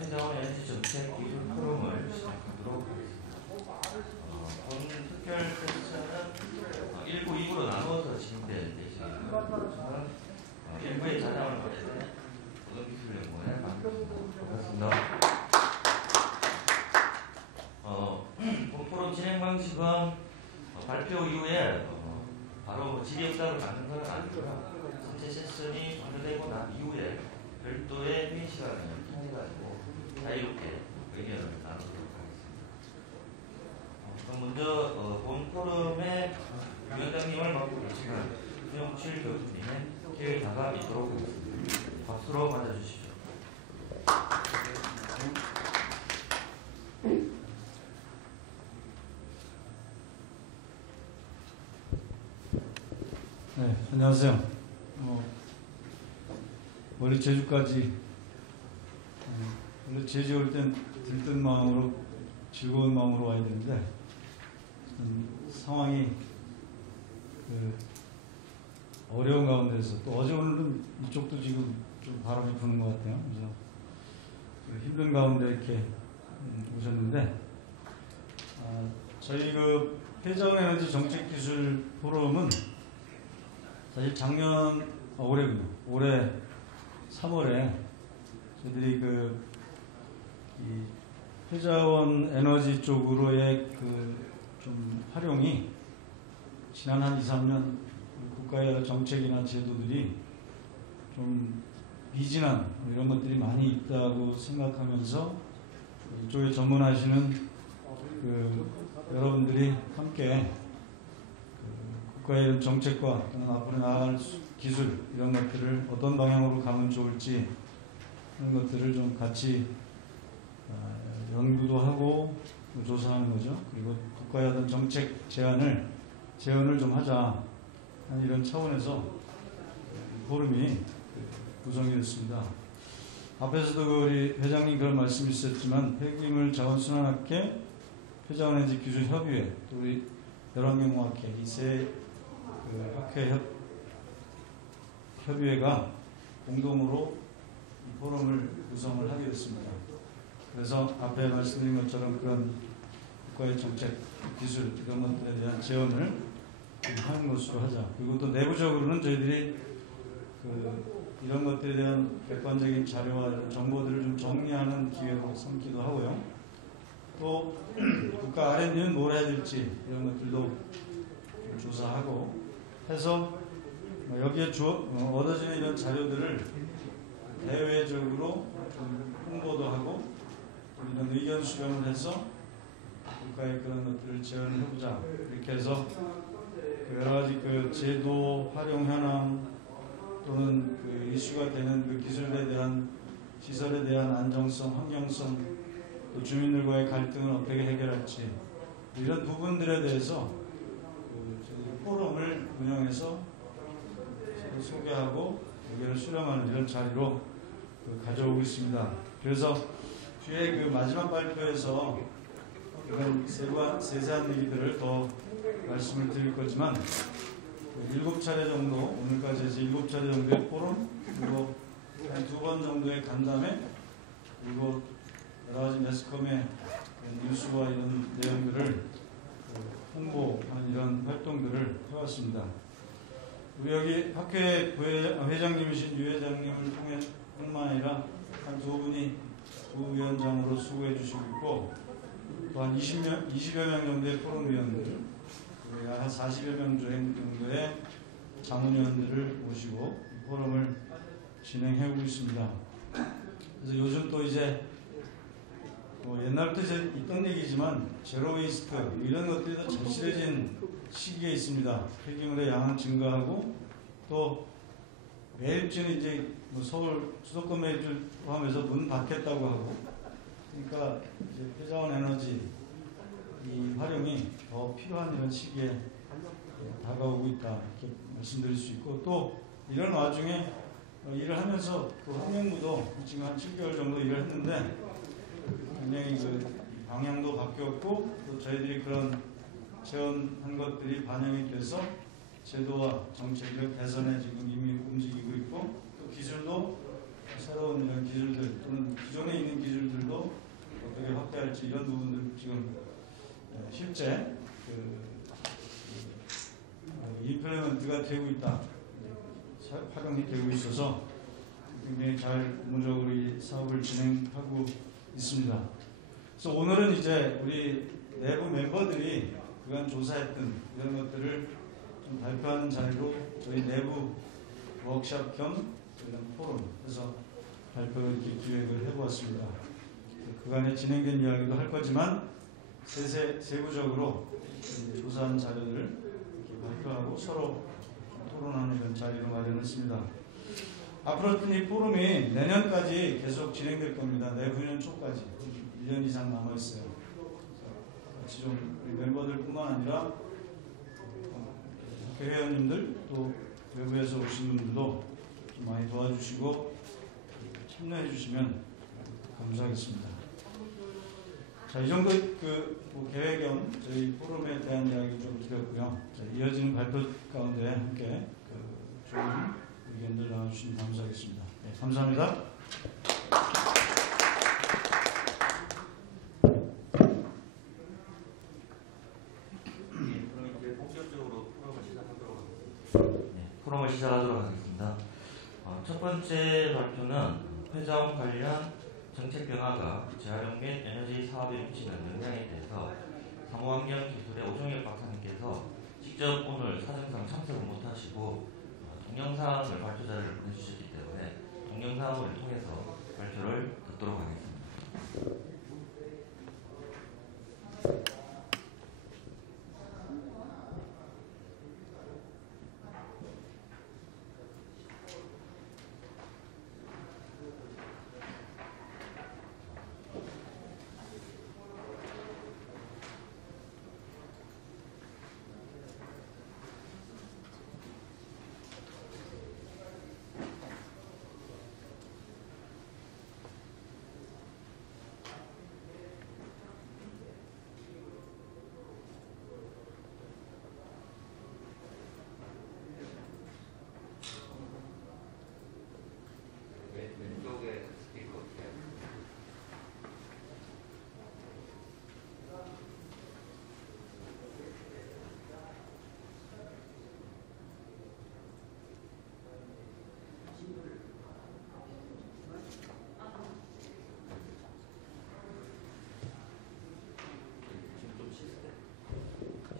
회장원 에너지 정책 기술 포럼을 시작하도록 하겠습니다. 본 특별 세션은 1부, 2부로 나누어서 진행될 예정입니다. 1부의 자장을 마치되 고등기술연구원의 반갑습니다. 본 포럼 진행 방식은 발표 이후에 바로 질의응답을 갖는 건 아니고요. 전체 세션이 완료되고 난 이후에 별도의 회의 시간을 통해가지고 자유롭게 의견을 나누도록 하겠습니다. 그럼 먼저 본 포럼의 위원장님을 맡고 계시는 김영칠 교수님의 기획자가 있도록 하겠습니다. 박수로 맞아주시죠. 네, 안녕하세요. 원래 제주까지 원래 제주 올 땐 들뜬 마음으로 즐거운 마음으로 와야 되는데 상황이 어려운 가운데서 또 어제 오늘은 이쪽도 지금 좀 바람이 부는 것 같아요. 그래서 힘든 가운데 이렇게 오셨는데 저희 회자원 에너지 정책 기술 포럼은 사실 올해 3월에 저희들이 이 회자원 에너지 쪽으로의 좀 활용이 지난 한 2, 3년 국가의 여러 정책이나 제도들이 좀 미진한 이런 것들이 많이 있다고 생각하면서 이쪽에 전문하시는 여러분들이 함께 국가의 이런 정책과 또는 앞으로 나아갈 기술 이런 것들을 어떤 방향으로 가면 좋을지 이런 것들을 좀 같이 연구도 하고 조사하는 거죠. 그리고 국가의 어떤 정책 제안을 좀 하자 하는 이런 차원에서 포럼이 구성이 됐습니다. 앞에서도 우리 회장님 그런 말씀이 있었지만 폐기물 자원순환학회, 회자원에너지 기술협의회, 또 우리 열환경공학회 이 세 학회 협의회가 공동으로 이 포럼을 구성을 하게 됐습니다. 그래서 앞에 말씀드린 것처럼 그런 국가의 정책, 기술 이런 것들에 대한 제언을 하는 것으로 하자. 그리고 또 내부적으로는 저희들이 이런 것들에 대한 객관적인 자료와 이런 정보들을 좀 정리하는 기회로 삼기도 하고요. 또 국가 R&D는 뭘 해야 될지 이런 것들도 조사하고 해서 여기에 얻어지는 이런 자료들을 대외적으로 좀 홍보도 하고 이런 의견 수렴을 해서 국가의 그런 것들을 제언을 해보자. 이렇게 해서 여러 가지 제도 활용 현황 또는 이슈가 되는 기술에 대한 시설에 대한 안정성, 환경성, 또 주민들과의 갈등을 어떻게 해결할지 이런 부분들에 대해서 포럼을 운영해서 소개하고 의견을 수렴하는 이런 자리로 가져오고 있습니다. 그래서 뒤에 마지막 발표에서 이런 세세한 얘기들을 더 말씀을 드릴 거지만 7차례 정도, 오늘까지 해서 7차례 정도의 포럼, 그리고 한 2번 정도의 간담회, 그리고 여러 가지 매스컴의 뉴스와 이런 내용들을 홍보하는 이런 활동들을 해왔습니다. 우리 여기 학회 회장님이신 유 회장님을 통해 뿐만 아니라 한 2분이 부위원장으로 수고해 주시고 있고 또 한 20여 명 정도의 포럼위원들 한 40여 명 정도의 자문위원들을 모시고 포럼을 진행해 오고 있습니다. 그래서 요즘 또 이제 옛날부터 있던 얘기지만 제로웨이스트 이런 것들이 더 절실해진 시기에 있습니다. 폐기물의 양은 증가하고 또 매일쯤 이제 서울 수도권 매일쯤 포함해서 문 닫겠다고 하고 그러니까 이제 회자원 에너지 이 활용이 더 필요한 이런 시기에 다가오고 있다 이렇게 말씀드릴 수 있고 또 이런 와중에 일을 하면서 환경부도 지금 한 7개월 정도 일을 했는데 굉장히 방향도 바뀌었고 또 저희들이 그런 제언한 것들이 반영이 돼서 제도와 정책력 개선에 지금 이미 움직이고 있고 또 기술도 새로운 이런 기술들 또는 기존에 있는 기술들도 어떻게 확대할지 이런 부분들 지금 실제 임플리먼트가 되고 있다, 활용이 되고 있어서 굉장히 잘 공적으로 이 사업을 진행하고 있습니다. 그래서 오늘은 이제 우리 내부 멤버들이 그간 조사했던 이런 것들을 좀 발표하는 자리로 저희 내부 워크숍 겸 이런 포럼 해서 발표 이렇게 기획을 해보았습니다. 그간에 진행된 이야기도 할 거지만 세부적으로 조사한 자료들을 이렇게 발표하고 서로 토론하는 이런 자리로 마련했습니다. 앞으로 이 포럼이 내년까지 계속 진행될 겁니다. 내후년 초까지 1년 이상 남아있어요. 같이 좀 우리 멤버들뿐만 아니라 회원님들 또 외부에서 오신 분들도 좀 많이 도와주시고 참여해 주시면 감사하겠습니다. 자, 이 정도 계획 겸 저희 포럼에 대한 이야기 좀 드렸고요. 자, 이어지는 발표 가운데 함께 좋은 의견들 나눠주시면 감사하겠습니다. 네, 감사합니다. 그럼 이제 본격적으로 포럼을 시작하도록 하겠습니다. 첫 번째 발표는 회전 관련 정책 변화가 재활용 및 에너지 사업에 미치는 영향에 대해서 사무환경기술의 오종혁 박사님께서 직접 오늘 사정상 참석을 못하시고 동영상을 발표자를 보내주셨기 때문에 동영상을 통해서 발표를 듣도록 하겠습니다.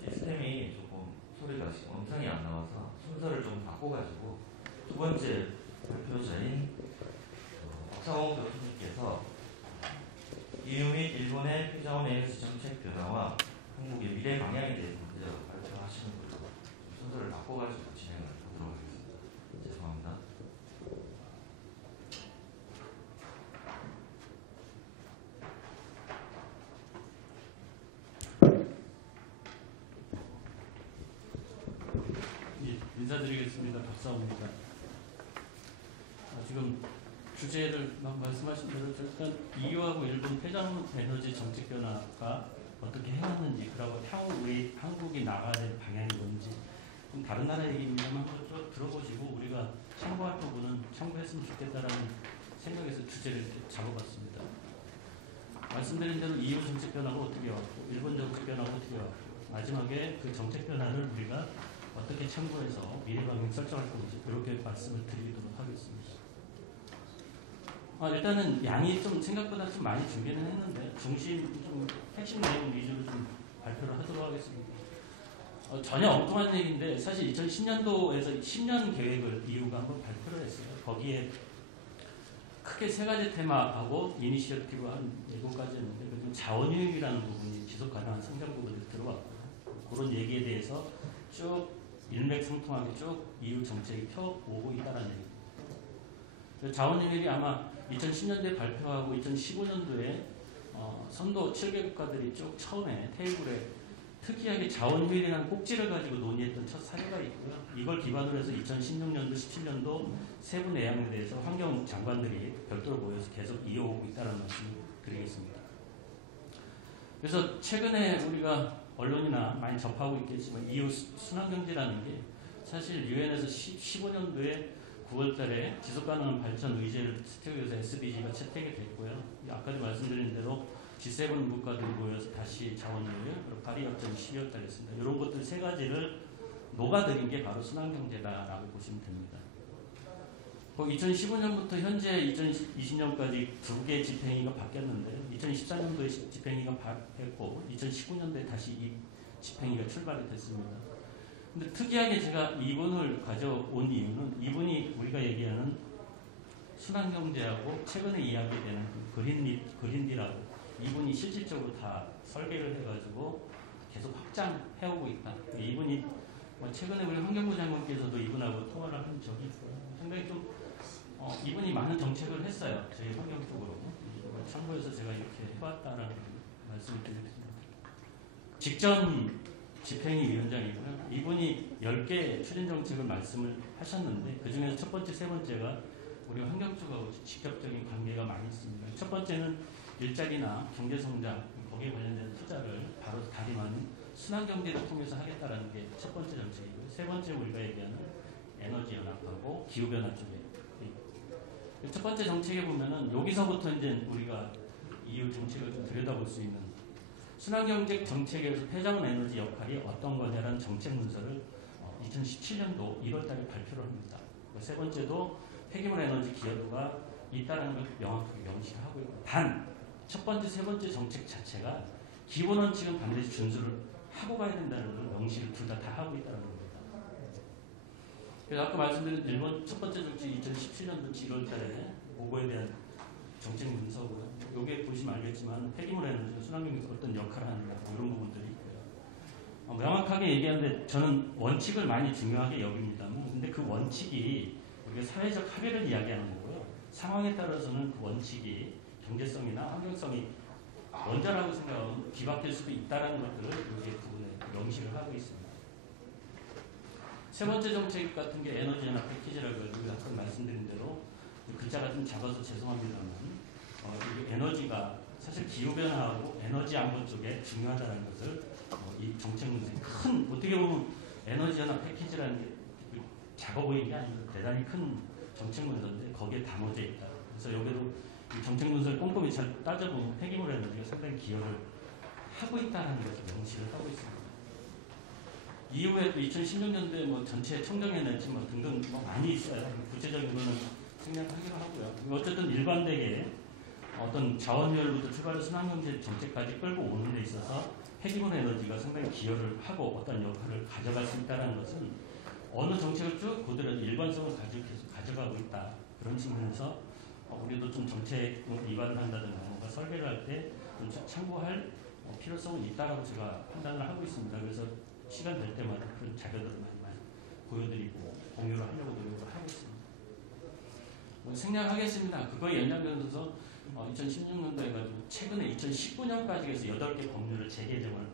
시스템이 조금 소리가 음성이 안 나와서 순서를 좀 바꿔가지고 두 번째 발표자인 박상홍 교수님께서 EU 및 일본의 피자원 에너지 정책 변화와 한국의 미래 방향에 대해서 먼저 발표하시는 걸로 순서를 바꿔가지고 진행을 하도록 하겠습니다. 죄송합니다. 인사드리겠습니다. 박사호입니다. 지금 주제를 말씀하신 대로 일단 EU하고 일본 폐자원 에너지 정책 변화가 어떻게 해왔는지, 그리고 향후 우리 한국이 나가야 될 방향이 뭔지, 좀 다른 나라 얘기입니다만 한번 좀 들어보시고 우리가 참고할 부분은 참고했으면 좋겠다라는 생각에서 주제를 이렇게 잡아봤습니다. 말씀드린 대로 EU 정책 변화가 어떻게 왔고, 일본 정책 변화가 어떻게 왔고, 마지막에 그 정책 변화를 우리가 어떻게 참고해서 미래 방향 설정할 건지 이렇게 말씀을 드리도록 하겠습니다. 일단은 양이 좀 생각보다 좀 많이 준비는 했는데 중심 좀 핵심 내용 위주로 좀 발표를 하도록 하겠습니다. 전혀 엉뚱한 얘기인데 사실 2010년도에서 10년 계획을 EU가 한번 발표를 했어요. 거기에 크게 세 가지 테마하고 이니시어티브 한 7가지였는데 그중 자원유입이라는 부분이 지속 가능한 성장 부분이 들어왔고, 그런 얘기에 대해서 쭉 일맥상통하게 쭉 EU 정책이 펴오고 있다는 얘기입니다. 자원유입이 아마 2010년도에 발표하고 2015년도에 선도 7개 국가들이 쭉 처음에 테이블에 특이하게 자원유입이라는 꼭지를 가지고 논의했던 첫 사례가 있고요. 이걸 기반으로 해서 2016년도, 17년도 세부 내용에 대해서 환경장관들이 별도로 모여서 계속 이어오고 있다는 말씀을 드리겠습니다. 그래서 최근에 우리가 언론이나 많이 접하고 있겠지만 EU 순환경제라는 게 사실 유엔에서 15년도에 9월달에 지속가능한 발전 의제를 채택해서 SDG가 채택이 됐고요. 아까도 말씀드린 대로 G7 국가들이 모여서 다시 자원조율, 그리고 파리 협정 12월달에 했습니다. 이런 것들 세 가지를 녹아들인 게 바로 순환경제다라고 보시면 됩니다. 2015년부터 현재 2020년까지 두 개 집행위가 바뀌었는데 2014년도에 집행위가 바뀌었고 2019년도에 다시 이 집행위가 출발이 됐습니다. 근데 특이하게 제가 이분을 가져온 이유는 이분이 우리가 얘기하는 순환경제하고 최근에 이야기되는 그린딜하고 이분이 실질적으로 다 설계를 해가지고 계속 확장해오고 있다. 이분이 최근에 우리 환경부 장관께서도 이분하고 통화를 한 적이 있어요. 상당히 좀 이분이 많은 정책을 했어요. 저희 환경 쪽으로. 참고해서 제가 이렇게 해봤다라는 말씀을 드리겠습니다. 직전 집행위 위원장이고요. 이분이 10개 추진 정책을 말씀을 하셨는데 그 중에서 첫 번째, 세 번째가 우리 환경 쪽하고 직접적인 관계가 많이 있습니다. 첫 번째는 일자리나 경제성장, 거기에 관련된 투자를 바로 다림하는 순환경제를 통해서 하겠다라는 게 첫 번째 정책이고요. 세 번째 우리가 얘기하는 에너지 연합하고 기후변화 쪽에. 첫 번째 정책에 보면은 여기서부터 이제 우리가 EU 정책을 좀 들여다볼 수 있는 순환경제 정책에서 폐자원 에너지 역할이 어떤 거냐라는 정책 문서를 2017년도 1월달에 발표를 합니다. 세 번째도 폐기물 에너지 기여도가 있다는 걸 명확하게 명시를 하고 있고 단 첫 번째, 세 번째 정책 자체가 기본 원칙은 반드시 준수를 하고 가야 된다는 걸 명시를 둘 다 하고 있다는 겁니다. 그래서 아까 말씀드린 일본 첫 번째 정책 2017년도 1월달에 보고에 대한 정책 문서고요. 여기에 보시면 알겠지만 폐기물 에너지가 순환경제에서 어떤 역할을 하느냐 이런 부분들이 있고요. 명확하게 얘기하는데 저는 원칙을 많이 중요하게 여깁니다만 근데 그 원칙이 우리가 사회적 합의를 이야기하는 거고요. 상황에 따라서는 그 원칙이 경제성이나 환경성이 원자라고 생각하면 뒤바뀔 수도 있다는 것들을 여기 부분에 명시를 하고 있습니다. 세 번째 정책 같은 게 에너지 연합 패키지라고 해서 아까 말씀드린 대로 글자가 좀 작아서 죄송합니다만 이 에너지가 사실 기후변화하고 에너지 안보 쪽에 중요하다는 것을 이 정책 문제의 큰 어떻게 보면 에너지 연합 패키지라는 게 작아 보이는 게 아니고 대단히 큰 정책 문서인데 거기에 담아져 있다. 그래서 여기도 이 정책 문서를 꼼꼼히 잘 따져보면 폐기물 에너지가 상당히 기여를 하고 있다는 것을 명시를 하고 있습니다. 이후에 또 2016년도에 뭐 전체 청정에너지 뭐 등등 뭐 많이 있어요. 구체적인 거는 생략하기로 하고요. 어쨌든 일관되게 어떤 자원열부터 출발해 순환경제 정책까지 끌고 오는 데 있어서 폐기물 에너지가 상당히 기여를 하고 어떤 역할을 가져갈 수 있다는 것은 어느 정책을 쭉 보더라도 일관성을 가지고 계속 가져가고 있다. 그런 측면에서 우리도 좀 정책 위반을 한다든가 뭔가 설계를 할 때 좀 참고할 필요성은 있다라고 제가 판단을 하고 있습니다. 그래서 시간 될 때마다 그런 자료들을 많이 보여드리고 공유를 하려고 노력을 하고 있습니다. 생략하겠습니다. 그거에 연장되면서 2016년도에 해가지고 최근에 2019년까지 해서 8개 법률을 재개정을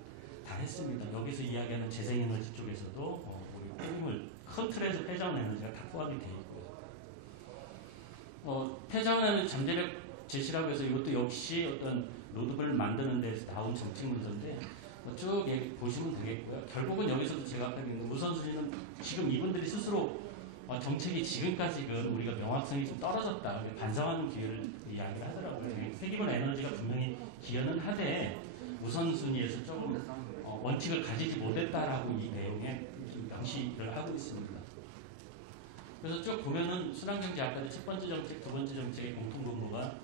다 했습니다. 여기서 이야기하는 재생에너지 쪽에서도 우리 폐기물 큰 틀에서 폐자원 에너지가 다 포함이 되어 있고요. 폐자원 에너지 잠재력 제시라고 해서 이것도 역시 어떤 로드맵을 만드는 데서 나온 정책 문서인데 쭉 보시면 되겠고요. 결국은 여기서도 제가 아까 얘기한 우선순위는 지금 이분들이 스스로 정책이 지금까지는 우리가 명확성이 좀 떨어졌다. 반성하는 기회를 이야기를 하더라고요. 폐기물 에너지가 분명히 기여는 하되 우선순위에서 좀 원칙을 가지지 못했다라고 이 내용에 좀 명시를 하고 있습니다. 그래서 쭉 보면은 순환경제 아까 첫 번째 정책, 두 번째 정책의 공통분모가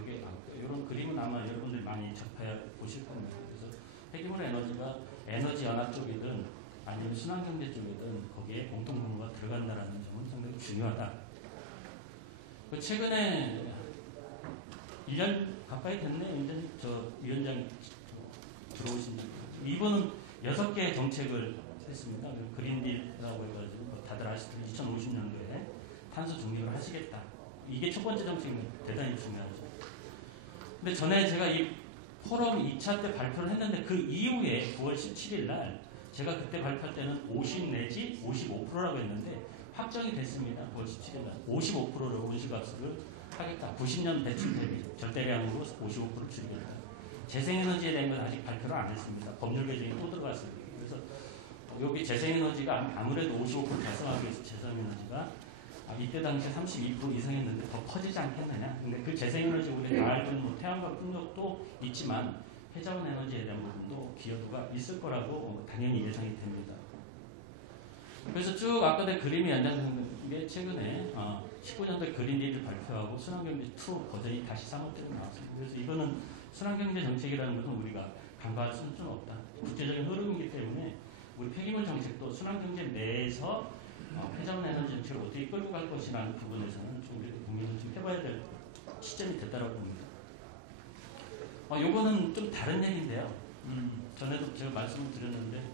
이게 이런 그림은 아마 여러분들이 많이 접해 보실 겁니다. 그래서 폐기물 에너지가 에너지 연합 쪽이든 아니면 순환경제 쪽이든 거기에 공통분모가 들어간다는 점은 상당히 중요하다. 최근에 1년 가까이 됐네요. 이제 저 위원장 들어오신 지. 이분은 6개의 정책을 했습니다. 그린딜이라고 해가지고 다들 아시듯이 2050년도에 탄소 중립을 하시겠다. 이게 첫 번째 정책이 대단히 중요하죠. 근데 전에 제가 이 포럼 2차 때 발표를 했는데 그 이후에 9월 17일 날 제가 그때 발표할 때는 50 내지 55%라고 했는데 확정이 됐습니다. 9월 17일 날 55%로 온실가스를 하겠다. 90년 배출 대비 절대량으로 55% 줄이겠다. 재생에너지에 대한 건 아직 발표를 안 했습니다. 법률 개정이 또 들어갔습니다. 그래서 여기 재생에너지가 아무래도 55% 달성하기 위해서 재생에너지가 이때 당시에 32% 이상했는데 더 커지지 않겠느냐. 근데 그 재생에너지 우리 다 알고는 뭐 태양광 풍력도 있지만 회자원 에너지에 대한 부분도 기여도가 있을 거라고 당연히 예상이 됩니다. 그래서 쭉 아까 내 그림이 연장되는 게 최근에 19년도에 그린딜을 발표하고 순환경제 2 버전이 다시 상업적으로 나왔습니다. 그래서 이거는 순환경제 정책이라는 것은 우리가 간과할 수는 좀 없다. 국제적인 흐름이기 때문에 우리 폐기물 정책도 순환경제 내에서 회자원 에너지 정책을 어떻게 끌고 갈 것이라는 부분에서는 좀 우리가 고민을 좀 해봐야 될 시점이 됐다고 봅니다. 요거는 좀 다른 얘기인데요. 전에도 제가 말씀을 드렸는데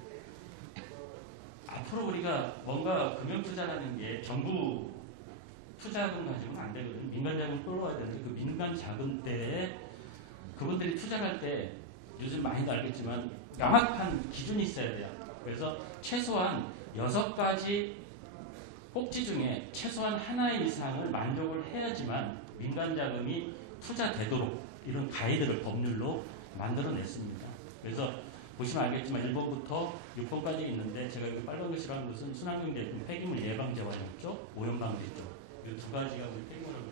앞으로 우리가 뭔가 금융투자라는 게 정부 투자금 가지고는 안 되거든요. 민간 자금을 끌어와야 되는데 그 민간 자금 때에 그분들이 투자를 할 때 요즘 많이도 알겠지만 명확한 기준이 있어야 돼요. 그래서 최소한 6가지 꼭지 중에 최소한 하나 이상을 만족을 해야지만 민간 자금이 투자되도록 이런 가이드를 법률로 만들어냈습니다. 그래서 보시면 알겠지만 1번부터 6번까지 있는데 제가 여기 빨간 글씨라는 것은 순환경제 폐기물 예방 재활용 쪽, 오염 방지 쪽 이 두 가지가 우리 폐기물하고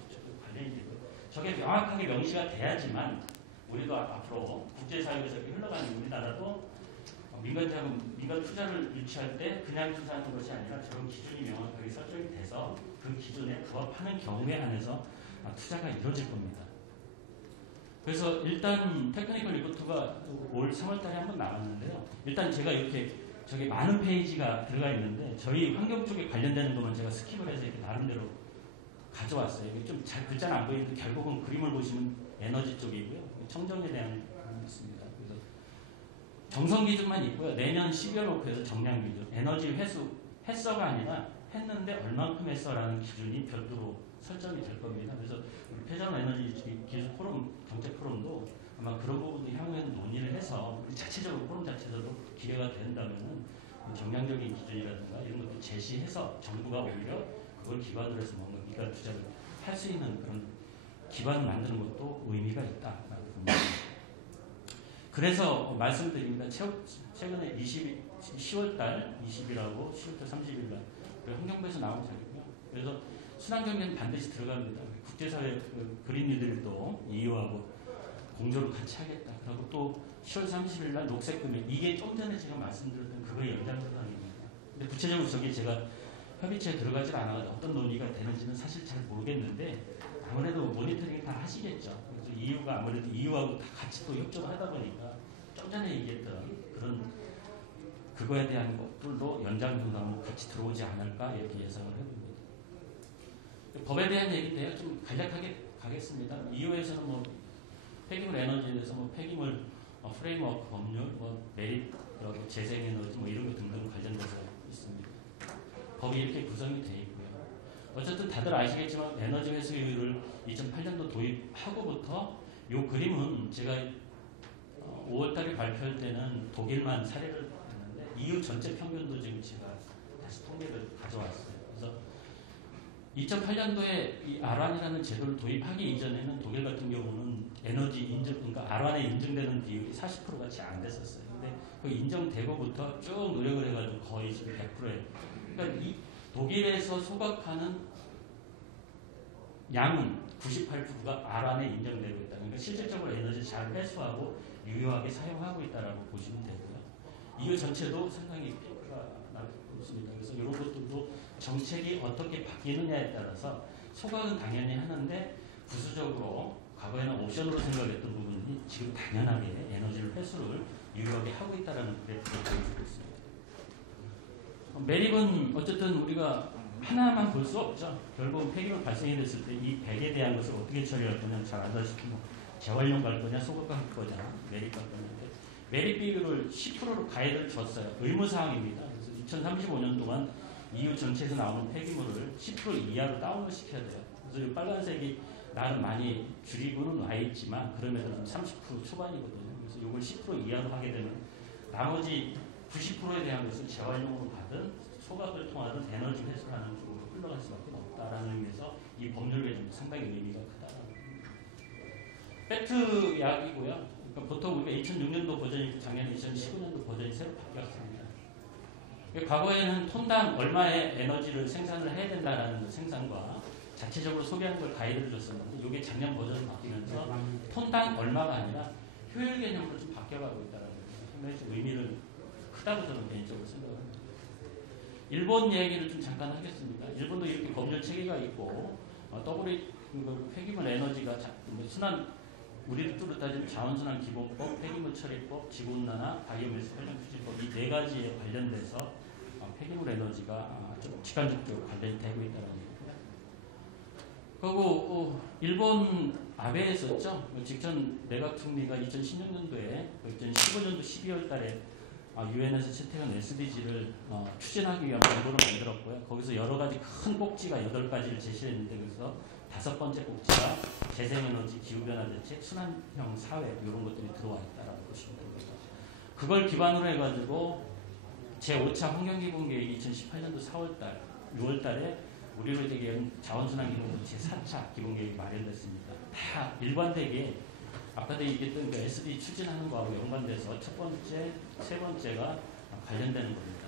관련이 되고요. 저게 명확하게 명시가 돼야지만 우리도 앞으로 국제사회에서 흘러가는 우리나라도 민간 자금, 민간 투자를 유치할 때 그냥 투자하는 것이 아니라 저런 기준이 명확하게 설정이 돼서 그 기준에 부합하는 경우에 한해서 투자가 이루어질 겁니다. 그래서 일단 테크니컬 리포트가 올 3월달에 한번 나왔는데요. 일단 제가 이렇게 저기 많은 페이지가 들어가 있는데 저희 환경 쪽에 관련되는 것만 제가 스킵을 해서 이렇게 나름대로 가져왔어요. 이게 좀 잘 글자는 안 보이는데 결국은 그림을 보시면 에너지 쪽이고요. 청정에 대한 부분이 있습니다. 그래서 정성 기준만 있고요. 내년 12월 목표에서 정량 기준, 에너지 회수, 했어가 아니라 했는데 얼만큼 했어라는 기준이 별도로 설정이 될 겁니다. 그래서 우리 폐자원 에너지 기술 포럼, 정책 포럼도 아마 그런 부분도 향후에는 논의를 해서 우리 자체적으로 포럼 자체적으로 기회가 된다면은 정량적인 기준이라든가 이런 것도 제시해서 정부가 오히려 그걸 기반으로 해서 뭔가 민간 투자를 할 수 있는 그런 기반을 만드는 것도 의미가 있다라고 봅니다. 그래서 말씀드립니다. 최근에 10월달 20일하고 10월달 30일날 환경부에서 나온 자료고요. 그래서 순환경제는 반드시 들어갑니다. 국제사회 그린 뉴딜도 EU하고 공조를 같이 하겠다. 그리고 또 10월 30일날 녹색금융 이게 좀 전에 제가 말씀드렸던 그거의 연장선상입니다. 근데 구체적으로 저게 제가 협의체에 들어가질 않아서 어떤 논의가 되는지는 사실 잘 모르겠는데 아무래도 모니터링 다 하시겠죠. 그래서 EU가 아무래도 EU하고 다 같이 또 협조를 하다 보니까 좀 전에 얘기했던 그런 그거에 대한 것들도 연장선상으로 같이 들어오지 않을까 이렇게 예상을 해봅니다. 법에 대한 얘기인데요. 좀 간략하게 가겠습니다. EU에서는 뭐 폐기물 에너지에 대해서 뭐 폐기물 프레임워크 법률, 뭐 메릿, 재생에너지 뭐 이런 것 등등 관련돼서 있습니다. 법이 이렇게 구성이 되어 있고요. 어쨌든 다들 아시겠지만 에너지 회수율을 2008년도 도입하고부터 이 그림은 제가 5월달에 발표할 때는 독일만 사례를 했는데 EU 전체 평균도 지금 제가 다시 통계를 가져왔어요. 그래서 2008년도에 이 아란이라는 제도를 도입하기 이전에는 독일 같은 경우는 에너지 인증, 그러니까 아란에 인증되는 비율이 40%가 채 안 됐었어요. 근데 그 인정되고부터 쭉 노력을 해가지고 거의 지금 100%에. 그러니까 이 독일에서 소각하는 양은 98%가 아란에 인정되고 있다. 그러니까 실질적으로 에너지 잘 회수하고 유효하게 사용하고 있다라고 보시면 되고요. EU 전체도 상당히 피크가 나고 있습니다. 그래서 이런 것들도 정책이 어떻게 바뀌느냐에 따라서 소각은 당연히 하는데 부수적으로 과거에는 옵션으로 생각했던 부분이 지금 당연하게 에너지를 회수를 유효하게 하고 있다는 그래프를 보여주고 있습니다. 매립은 어쨌든 우리가 하나만 볼 수 없죠. 결국 폐기물 발생이 됐을 때 이 100에 대한 것을 어떻게 처리할 거냐 잘 알다시피 뭐 재활용 갈 거냐 소각 갈 거냐 매립 갈 거냐인데 매립 비율을 10%로 가이드를 줬어요. 의무사항입니다. 그래서 2035년 동안 EU 전체에서 나오는 폐기물을 10% 이하로 다운을 시켜야 돼요. 그래서 이 빨간색이 나는 많이 줄이고는 와 있지만 그럼에도 30% 초반이거든요. 그래서 이걸 10% 이하로 하게 되면 나머지 90%에 대한 것을 재활용으로 가든 소각을 통하든 에너지 회수하는 쪽으로 흘러갈 수밖에 없다라는 의미에서 이 법률 개정이 상당히 의미가 크다라는 겁니다. 팩트 약이고요. 그러니까 보통 우리가 2006년도 버전이 작년 2019년도 버전이 새로 바뀌었습니다. 과거에는 톤당 얼마의 에너지를 생산을 해야 된다라는 그 생산과 자체적으로 소비하는 걸 가이드를 줬었는데 이게 작년 버전으로 바뀌면서 톤당 얼마가 아니라 효율 개념으로 좀 바뀌어가고 있다는 게 상당히 좀 의미를 크다고 저는 개인적으로 생각합니다. 일본 얘기를 좀 잠깐 하겠습니다. 일본도 이렇게 법률 체계가 있고 더블이 폐기물 에너지가 순환 우리를 뚜렷하신 자원순환 기본법, 폐기물 처리법, 지구온난화, 바이오매스 활용 추진법 이 네 가지에 관련돼서 폐기물 에너지가 좀 직간접적으로 관련이 되고 있다는 얘기입니다. 그리고 일본 아베 했었죠. 직전 내각 총리가 2016년도에 2015년도 12월 달에 유엔에서 채택한 SDG를 추진하기 위한 공보를 만들었고요. 거기서 여러 가지 큰 꼭지가 8가지를 제시했는데 그래서 5번째 꼭지가 재생에너지, 기후변화 대책, 순환형 사회 이런 것들이 들어와 있다라고 보시면 됩니다. 그걸 기반으로 해가지고 제5차 환경기본계획이 2018년도 4월달, 6월달에 우리로 되게 자원순환 기본법 제4차 기본계획이 마련됐습니다. 다 일관되게 아까도 얘기했던 그 SD 추진하는 거하고 연관돼서 첫 번째, 세 번째가 관련되는 겁니다.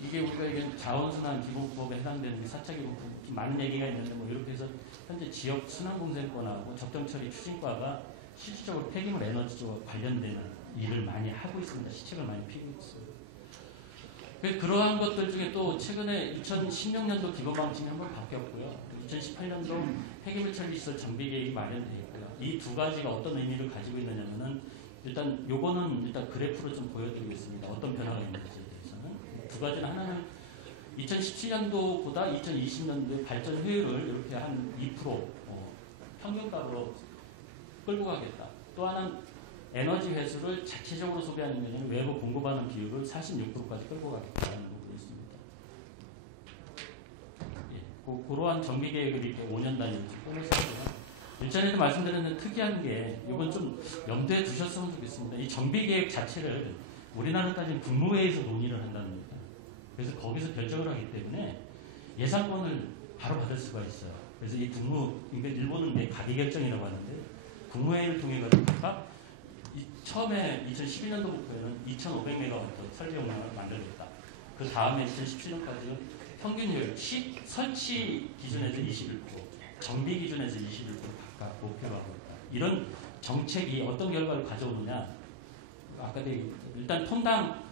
이게 우리가 이게 자원순환 기본법에 해당되는 4차 기본법 많은 얘기가 있는데 뭐 이렇게 해서 현재 지역 순환공생권하고 적정처리 추진과가 실질적으로 폐기물 에너지 쪽과 관련되는 일을 많이 하고 있습니다. 시책을 많이 피고 있습니다. 그러한 것들 중에 또 최근에 2016년도 기본방침이 한번 바뀌었고요. 2018년도 폐기물 처리시설 정비 계획이 마련되어 있고요. 이 두 가지가 어떤 의미를 가지고 있느냐면은 일단 요거는 일단 그래프로 좀 보여드리겠습니다. 어떤 변화가 있는지에 대해서는 두 가지는 하나는 2017년도보다 2020년도의 발전 효율을 이렇게 한 2% 평균값으로 끌고 가겠다. 또 하나는 에너지 회수를 자체적으로 소비하는 경우는 외부 공급하는 비율을 46%까지 끌고 가겠다는 부분이 있습니다. 예, 그러한 정비 계획을 이렇게 5년 단위로 꾸며서 일전에도 말씀드렸는데 특이한 게 이건 좀 염두에 두셨으면 좋겠습니다. 이 정비 계획 자체를 우리나라 따지면 국무회의에서 논의를 한다는 겁니다. 그래서 거기서 결정을 하기 때문에 예산권을 바로 받을 수가 있어요. 그래서 이 그러니까 일본은 가계 결정이라고 하는데 국무회의를 통해 가지고 처음에 2011년도 목표에는 2,500메가와트 설비 용량을 만들겠다. 그 다음에 2017년까지는 평균 효율 설치 기준에서 21%, 정비 기준에서 21% 각각 목표로 하고 있다. 이런 정책이 어떤 결과를 가져오느냐? 아까도 일단 톤당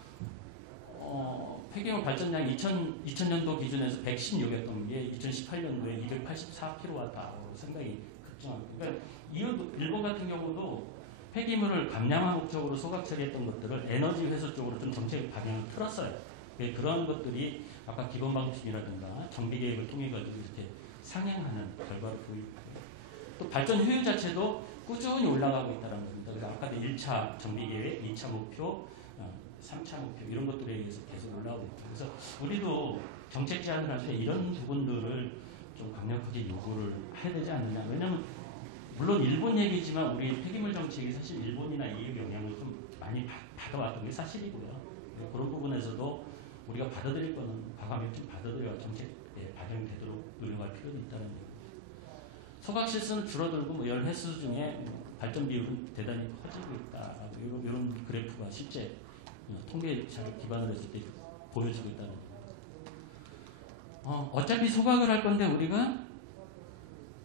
폐기물 발전량이 2000년도 기준에서 116였던 게 2018년도에 284kWh로 상당히 급증합니다. 그러니까 일본 같은 경우도 폐기물을 감량화 목적으로 소각 처리했던 것들을 에너지 회수 쪽으로 좀 정책 방향을 틀었어요. 그런 것들이 아까 기본 방침이라든가 정비 계획을 통해 가지고 이렇게 상향하는 결과를 보이고 또 발전 효율 자체도 꾸준히 올라가고 있다는 겁니다. 그래서 아까도 1차 정비 계획, 2차 목표, 3차 목표 이런 것들에 의해서 계속 올라오고 있다. 그래서 우리도 정책 제안을 할 때 이런 부분들을 좀 강력하게 요구를 해야 되지 않느냐. 왜냐하면 물론 일본 얘기지만 우리 폐기물 정책이 사실 일본이나 EU 영향을 좀 많이 받아왔던 게 사실이고요. 그런 부분에서도 우리가 받아들일 거는 과감히 좀 받아들여야 정책에 반영되도록 노력할 필요는 있다는 거예요. 소각 실수는 줄어들고 열 횟수 중에 발전 비율은 대단히 커지고 있다. 이런 그래프가 실제 통계 자료 기반으로 했을 때 보여지고 있다는 거예요. 어차피 소각을 할 건데 우리가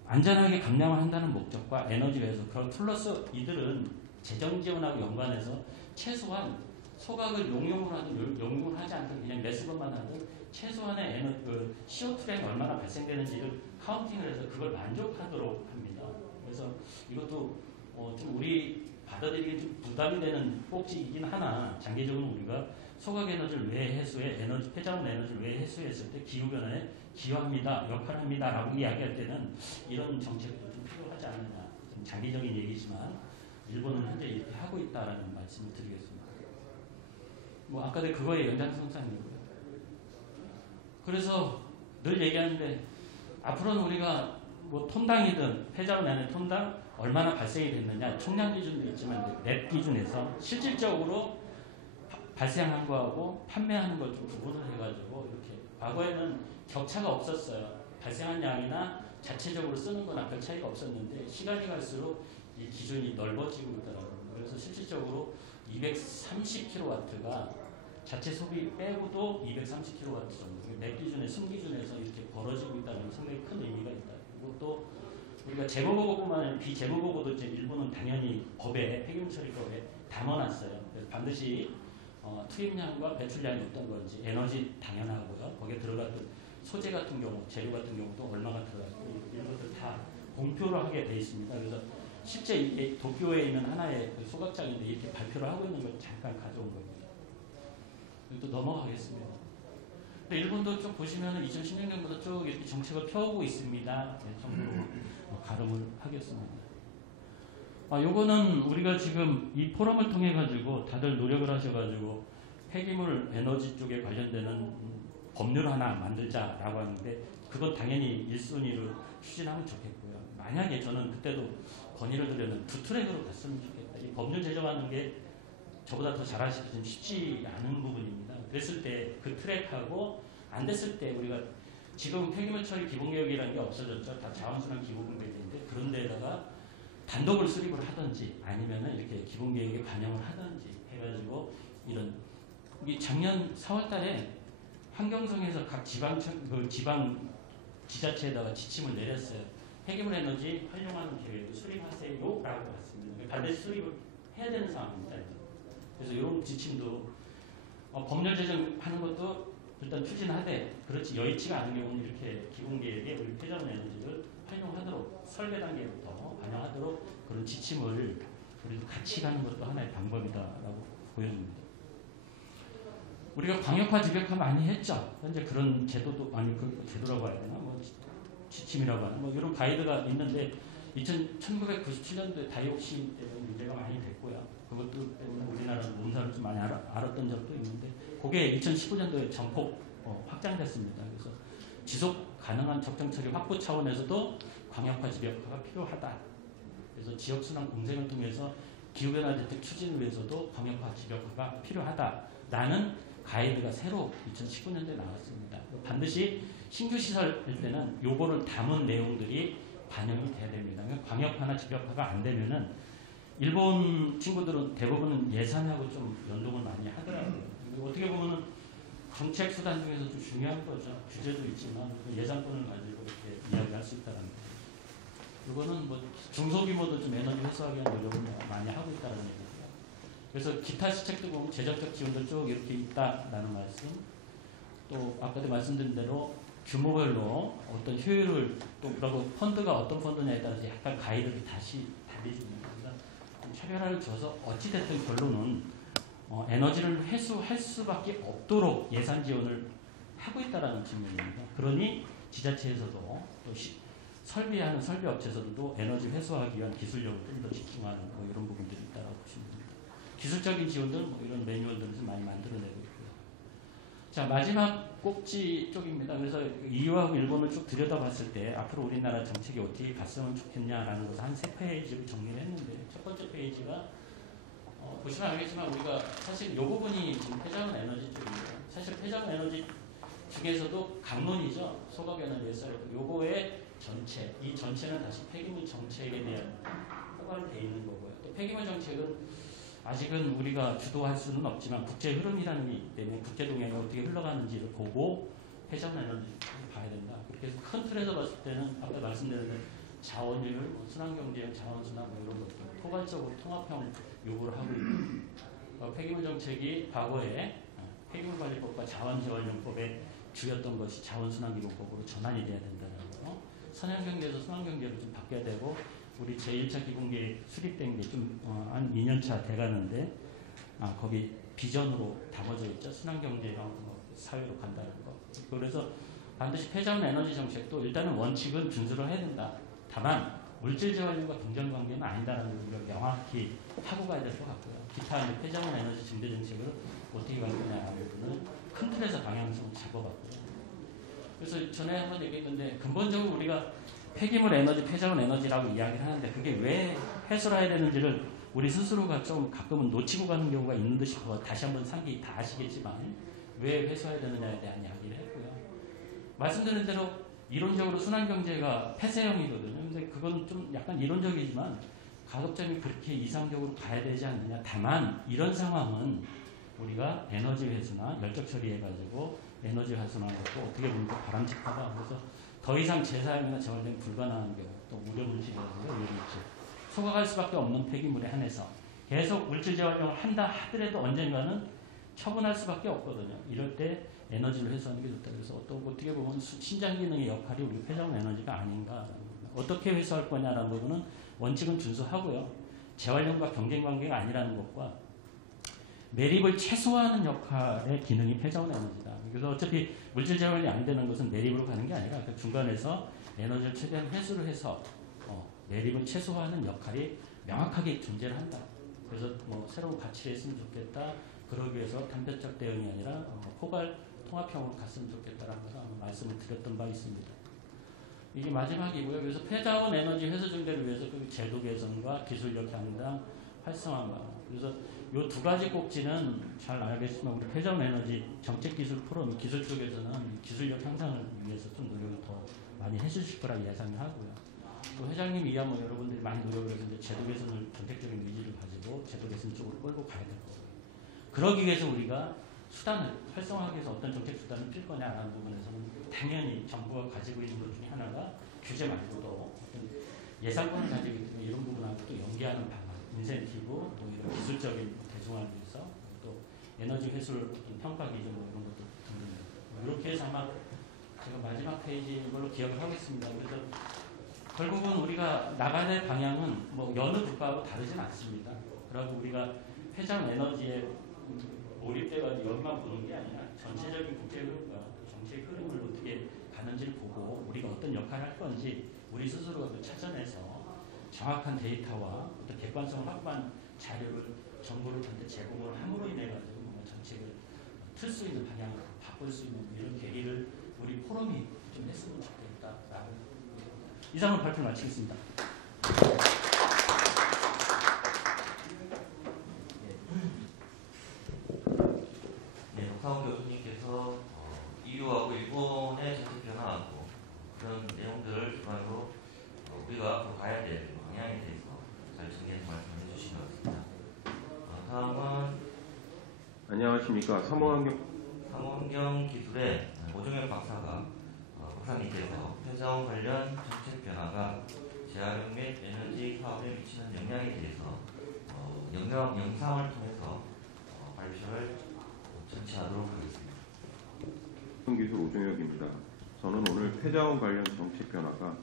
안전하게 감량을 한다는 목적과 에너지 회수 플러스 이들은 재정 지원하고 연관해서 최소한 소각을 용용을 하든 용용을 하지 않든 그냥 매수건만 하든 최소한의 CO2량이 얼마나 발생되는지를 카운팅을 해서 그걸 만족하도록 합니다. 그래서 이것도 좀 우리 받아들이기 좀 부담이 되는 꼭지이긴 하나 장기적으로 우리가 소각 에너지를 왜 해소해 폐자원 에너지를 왜 해소했을 때 기후변화에 기여합니다, 역할합니다 라고 이야기할 때는 이런 정책도 좀 필요하지 않느냐. 좀 장기적인 얘기지만 일본은 현재 이렇게 하고 있다라는 말씀을 드리겠습니다. 뭐 아까도 그거의 연장선상이고요. 그래서 늘 얘기하는데 앞으로는 우리가 뭐 톤당이든 폐자원 에너지 톤당 얼마나 발생이 됐느냐 총량 기준도 있지만 넷 기준에서 실질적으로 발생한 거하고 판매하는 걸 좀 구분을 해가지고 이렇게 과거에는 격차가 없었어요. 발생한 양이나 자체적으로 쓰는 거나 별 차이가 없었는데 시간이 갈수록 이 기준이 넓어지고 있더라고요. 그래서 실질적으로 230kW가 자체 소비 빼고도 230kW 정도. 내 기준에, 순기준에서 이렇게 벌어지고 있다는 건 상당히 큰 의미가 있다. 그리고 또 우리가 재무보고뿐만 아니라 비재무보고도 이제 일본은 당연히 법에, 폐기물 처리법에 담아놨어요. 그래서 반드시 투입량과 배출량이 어떤 건지, 에너지 당연하고요. 거기에 들어갔던 소재 같은 경우, 재료 같은 경우도 얼마가 들어갔고 이런 것들 다 공표를 하게 돼 있습니다. 그래서 실제 이게 도쿄에 있는 하나의 그 소각장인데 이렇게 발표를 하고 있는 걸 잠깐 가져온 겁니다. 또 넘어가겠습니다. 근데 일본도 쭉 보시면 2016년부터 쭉 이렇게 정책을 펴오고 있습니다. 네, 정도로 가름을 하겠습니다. 요거는 우리가 지금 이 포럼을 통해 가지고 다들 노력을 하셔가지고 폐기물 에너지 쪽에 관련되는 법률 하나 만들자라고 하는데 그건 당연히 1순위로 추진하면 좋겠고요. 만약에 저는 그때도 건의를 드렸는 두 트랙으로 갔으면 좋겠다. 이 법률 제정하는 게 저보다 더 잘하시기 좀 쉽지 않은 부분입니다. 그랬을 때 그 트랙하고 안 됐을 때 우리가 지금 폐기물 처리 기본계획이라는 게 없어졌죠. 다 자원순환 기본계획인데 그런 데다가 단독을 수립을 하든지 아니면은 이렇게 기본계획에 반영을 하든지 해가지고 이런 이 작년 4월달에 환경성에서 각 지방 지자체에다가 지침을 내렸어요. 폐기물 에너지 활용하는 계획을 수립하세요라고 했습니다. 반드시 수립을 해야 되는 상황입니다. 그래서 이런 지침도 법률 제정하는 것도 일단 추진하되 그렇지 여의치가 않은 경우는 이렇게 기본계획에 우리 폐자원 에너지를 활용하도록 설계 단계부터 반영하도록 그런 지침을 우리도 같이 가는 것도 하나의 방법이다라고 보여집니다. 우리가 광역화 집약화 많이 했죠. 현재 그런 제도도 아니 그 제도라고 해야 되나 뭐 지침이라고 하나 뭐 이런 가이드가 있는데 1997년도에 다이옥신 때문에 문제가 많이 됐고요. 그것도 때문에 우리나라는 몸살을 좀 많이 알았던 적도 있는데 그게 2015년도에 전폭 확장됐습니다. 그래서 지속 가능한 적정 처리 확보 차원에서도 광역화 집약화가 필요하다. 그래서 지역순환 공생을 통해서 기후변화 대책 추진을 위해서도 광역화 집약화가 필요하다라는 가이드가 새로 2019년도에 나왔습니다. 반드시 신규 시설 할 때는 요거를 담은 내용들이 반영이 돼야 됩니다. 광역화나 집약화가 안 되면은 일본 친구들은 대부분은 예산하고 좀 연동을 많이 하더라고요. 어떻게 보면은 정책 수단 중에서 좀 중요한 거죠. 규제도 있지만 예산권을 가지고 이렇게 이야기할 수 있다는 거. 이거는 뭐 중소규모도 좀 에너지 회수하기 위한 노력을 많이 하고 있다는 얘기죠. 그래서 기타 시책도 보면 재정적 지원도 쭉 이렇게 있다라는 말씀. 또 아까도 말씀드린 대로 규모별로 어떤 효율을 또 그리고 펀드가 어떤 펀드냐에 따라서 약간 가이드를 다시 달리줍니다. 차별화를 줘서 어찌됐든 결론은 에너지를 회수할 수밖에 없도록 예산 지원을 하고 있다는 측면입니다. 그러니 지자체에서도 또 설비하는 설비업체에서도 에너지 회수하기 위한 기술력을 좀 더 집중하는 뭐 이런 부분들이 있다고 보시면 됩니다. 기술적인 지원들 뭐 이런 매뉴얼들을 좀 많이 만들어내고 있고요. 자 마지막 꼭지 쪽입니다. 그래서 EU하고 일본을 쭉 들여다봤을 때 앞으로 우리나라 정책이 어떻게 갔으면 좋겠냐라는 것을 한 3페이지를 정리를 했는데 첫 번째 페이지가 보시면 알겠지만 우리가 사실 이 부분이 지금 폐자원 에너지 쪽입니다. 사실 폐자원 에너지 중에서도 강론이죠. 소각 에너지 SR 요거의 전체, 이 전체는 다시 폐기물 정책에 대한 포괄되어 있는 거고요. 또 폐기물 정책은 아직은 우리가 주도할 수는 없지만 국제 흐름이라는 게 있기 때문에 국제 동향이 어떻게 흘러가는지를 보고 폐자원 에너지를 봐야 된다. 그렇게 해서 큰 틀에서 봤을 때는 아까 말씀드린 자원율, 순환경제, 자원순환 뭐 이런 것들 포괄적으로 통합형 요구를 하고 있는 폐기물 정책이 과거에 폐기물관리법과 자원재활용법에 주였던 것이 자원순환기본법으로 전환이 돼야 된다는 거. 선형경제에서 순환경제로 좀 바뀌어야 되고 우리 제1차 기본계획 수립된 게 좀 한 2년차 돼가는데 거기 비전으로 담아져 있죠. 순환경제형 사회로 간다는 거. 그래서 반드시 폐자원 에너지 정책도 일단은 원칙은 준수를 해야 된다. 다만 물질재활용과 동전관계는 아니다라는 걸 우리가 명확히 하고 가야 될 것 같고요. 기타 폐자원 에너지 증대 정책을 어떻게 갈 거냐라는 부분은 큰 틀에서 방향성을 잡아봤고요. 그래서 전에 한번 얘기했는데 근본적으로 우리가 폐기물 에너지, 폐자원 에너지라고 이야기를 하는데 그게 왜 해소를 해야 되는지를 우리 스스로가 좀 가끔은 놓치고 가는 경우가 있는 듯 싶어 다시 한번 상기 다 아시겠지만 왜 회수해야 되느냐에 대한 이야기를 했고요. 말씀드린 대로 이론적으로 순환경제가 폐쇄형이거든요. 근데 그건 좀 약간 이론적이지만 가급적이면 그렇게 이상적으로 가야 되지 않느냐. 다만 이런 상황은 우리가 에너지 회수나 열적 처리해가지고 에너지 환수하는 것도 어떻게 보면 바람직하다. 그래서 더 이상 재사용이나 재활용이 불가능한 경우, 또 무료물질이라든가 유해물질, 소각할 수밖에 없는 폐기물에 한해서 계속 물질 재활용을 한다 하더라도 언젠가는 처분할 수밖에 없거든요. 이럴 때 에너지를 회수하는 게 좋다. 그래서 어떻게 보면 신장 기능의 역할이 우리 폐자원 에너지가 아닌가. 어떻게 회수할 거냐라는 부분은 원칙은 준수하고요. 재활용과 경쟁 관계가 아니라는 것과 매립을 최소화하는 역할의 기능이 폐자원 에너지다. 그래서 어차피 물질 재활용이 안 되는 것은 매립으로 가는 게 아니라 그 중간에서 에너지를 최대한 회수를 해서 매립을 최소화하는 역할이 명확하게 존재를 한다. 그래서 뭐 새로운 가치를 했으면 좋겠다. 그러기 위해서 단편적 대응이 아니라 포괄 통합형으로 갔으면 좋겠다라는 것을 말씀을 드렸던 바 있습니다. 이게 마지막이고요. 그래서 폐자원 에너지 회수 증대를 위해서 그 제도 개선과 기술력 향상 활성화가. 그래서 이 두 가지 꼭지는 잘 알겠지만 우리 폐자원 에너지 정책기술 포럼 기술 쪽에서는 기술력 향상을 위해서 좀 노력을 더 많이 해주실 거라 예상을 하고요. 또 회장님이 뭐 여러분들이 많이 노력을 해서 이제 제도 개선을 전택적인 의지를 가지고 제도 개선 쪽으로 끌고 가야 될 거고요. 그러기 위해서 우리가 수단을 활성화하기 위해서 어떤 정책 수단을 필 거냐라는 부분에서는 당연히 정부가 가지고 있는 것 중에 하나가 규제 말고도 어떤 예산권을 가지고 있는 이런 부분하고 또 연계하는 방안, 인센티브, 또 이런 기술적인 대중화를 위해서 또 에너지 회수를 어떤 평가 기준 뭐 이런 것도 등등 이렇게 해서 아마 제가 마지막 페이지 걸로 기억을 하겠습니다. 그래서 결국은 우리가 나가야 될 방향은 뭐 여느 국가하고 다르진 않습니다. 그리고 우리가 폐자원 에너지에 몰입돼가지고 여기만 보는 게 아니라 전체적인 국제 흐름과 정책 흐름을 어떻게 가는지를 보고 우리가 어떤 역할을 할 건지 우리 스스로가 찾아내서 정확한 데이터와 어떤 객관성을 확보한 자료를 정부를 한테 제공을 함으로 인해 가지고 뭔가 정책을 틀 수 있는 방향으로 바꿀 수 있는 이런 계기를 우리 포럼이 좀 했으면 좋겠다라고 이상으로 발표 마치겠습니다. 네, 오상훈 교수님께서 EU하고 일본의 정책 변화하고 그런 내용들을 기반으로 우리가 앞으로 가야 될 방향에 대해서 잘 정리해서 말씀해 주신 것 같습니다. 다음은 안녕하십니까. 사무환경기술의 오종혁 박사님께서 폐자원 관련 정책 변화가 재활용 및 에너지 사업에 미치는 영향에 대해서 영상을 통해서 발표를 전치하도록 하겠습니다. 기술 오종혁입니다. 저는 오늘 폐자원 관련 정책 변화가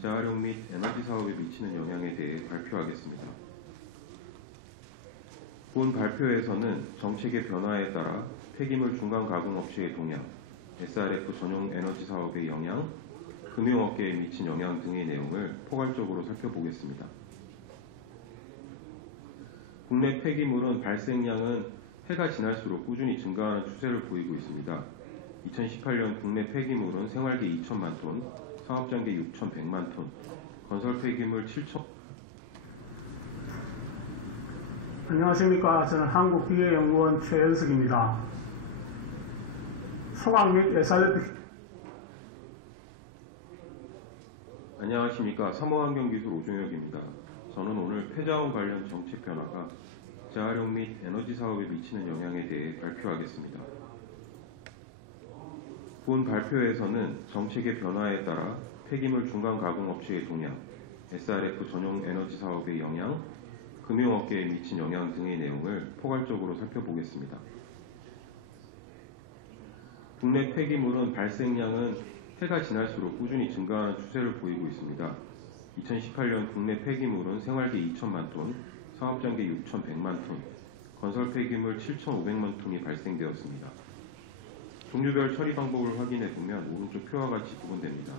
재활용 및 에너지 사업에 미치는 영향에 대해 발표하겠습니다. 본 발표에서는 정책의 변화에 따라 폐기물 중간 가공 업체의 동향, SRF 전용 에너지 사업의 영향, 금융업계에 미친 영향 등의 내용을 포괄적으로 살펴보겠습니다. 국내 폐기물은 발생량은 해가 지날수록 꾸준히 증가하는 추세를 보이고 있습니다. 2018년 국내 폐기물은 생활계 2천만 톤, 상업장계 6,100만 톤, 건설 폐기물 7천. 안녕하십니까. 저는 한국기계연구원 최연석입니다. 소각 및 SRF. 안녕하십니까. 사무환경기술 오종혁입니다. 저는 오늘 폐자원 관련 정책 변화가 재활용 및 에너지 사업에 미치는 영향에 대해 발표하겠습니다. 본 발표에서는 정책의 변화에 따라 폐기물 중간 가공 업체의 동향, SRF 전용 에너지 사업의 영향, 금융업계에 미친 영향 등의 내용을 포괄적으로 살펴보겠습니다. 국내 폐기물은 발생량은 해가 지날수록 꾸준히 증가하는 추세를 보이고 있습니다. 2018년 국내 폐기물은 생활계 2천만 톤, 상업장계 6,100만 톤, 건설 폐기물 7,500만 톤이 발생되었습니다. 종류별 처리 방법을 확인해 보면 오른쪽 표와 같이 구분됩니다.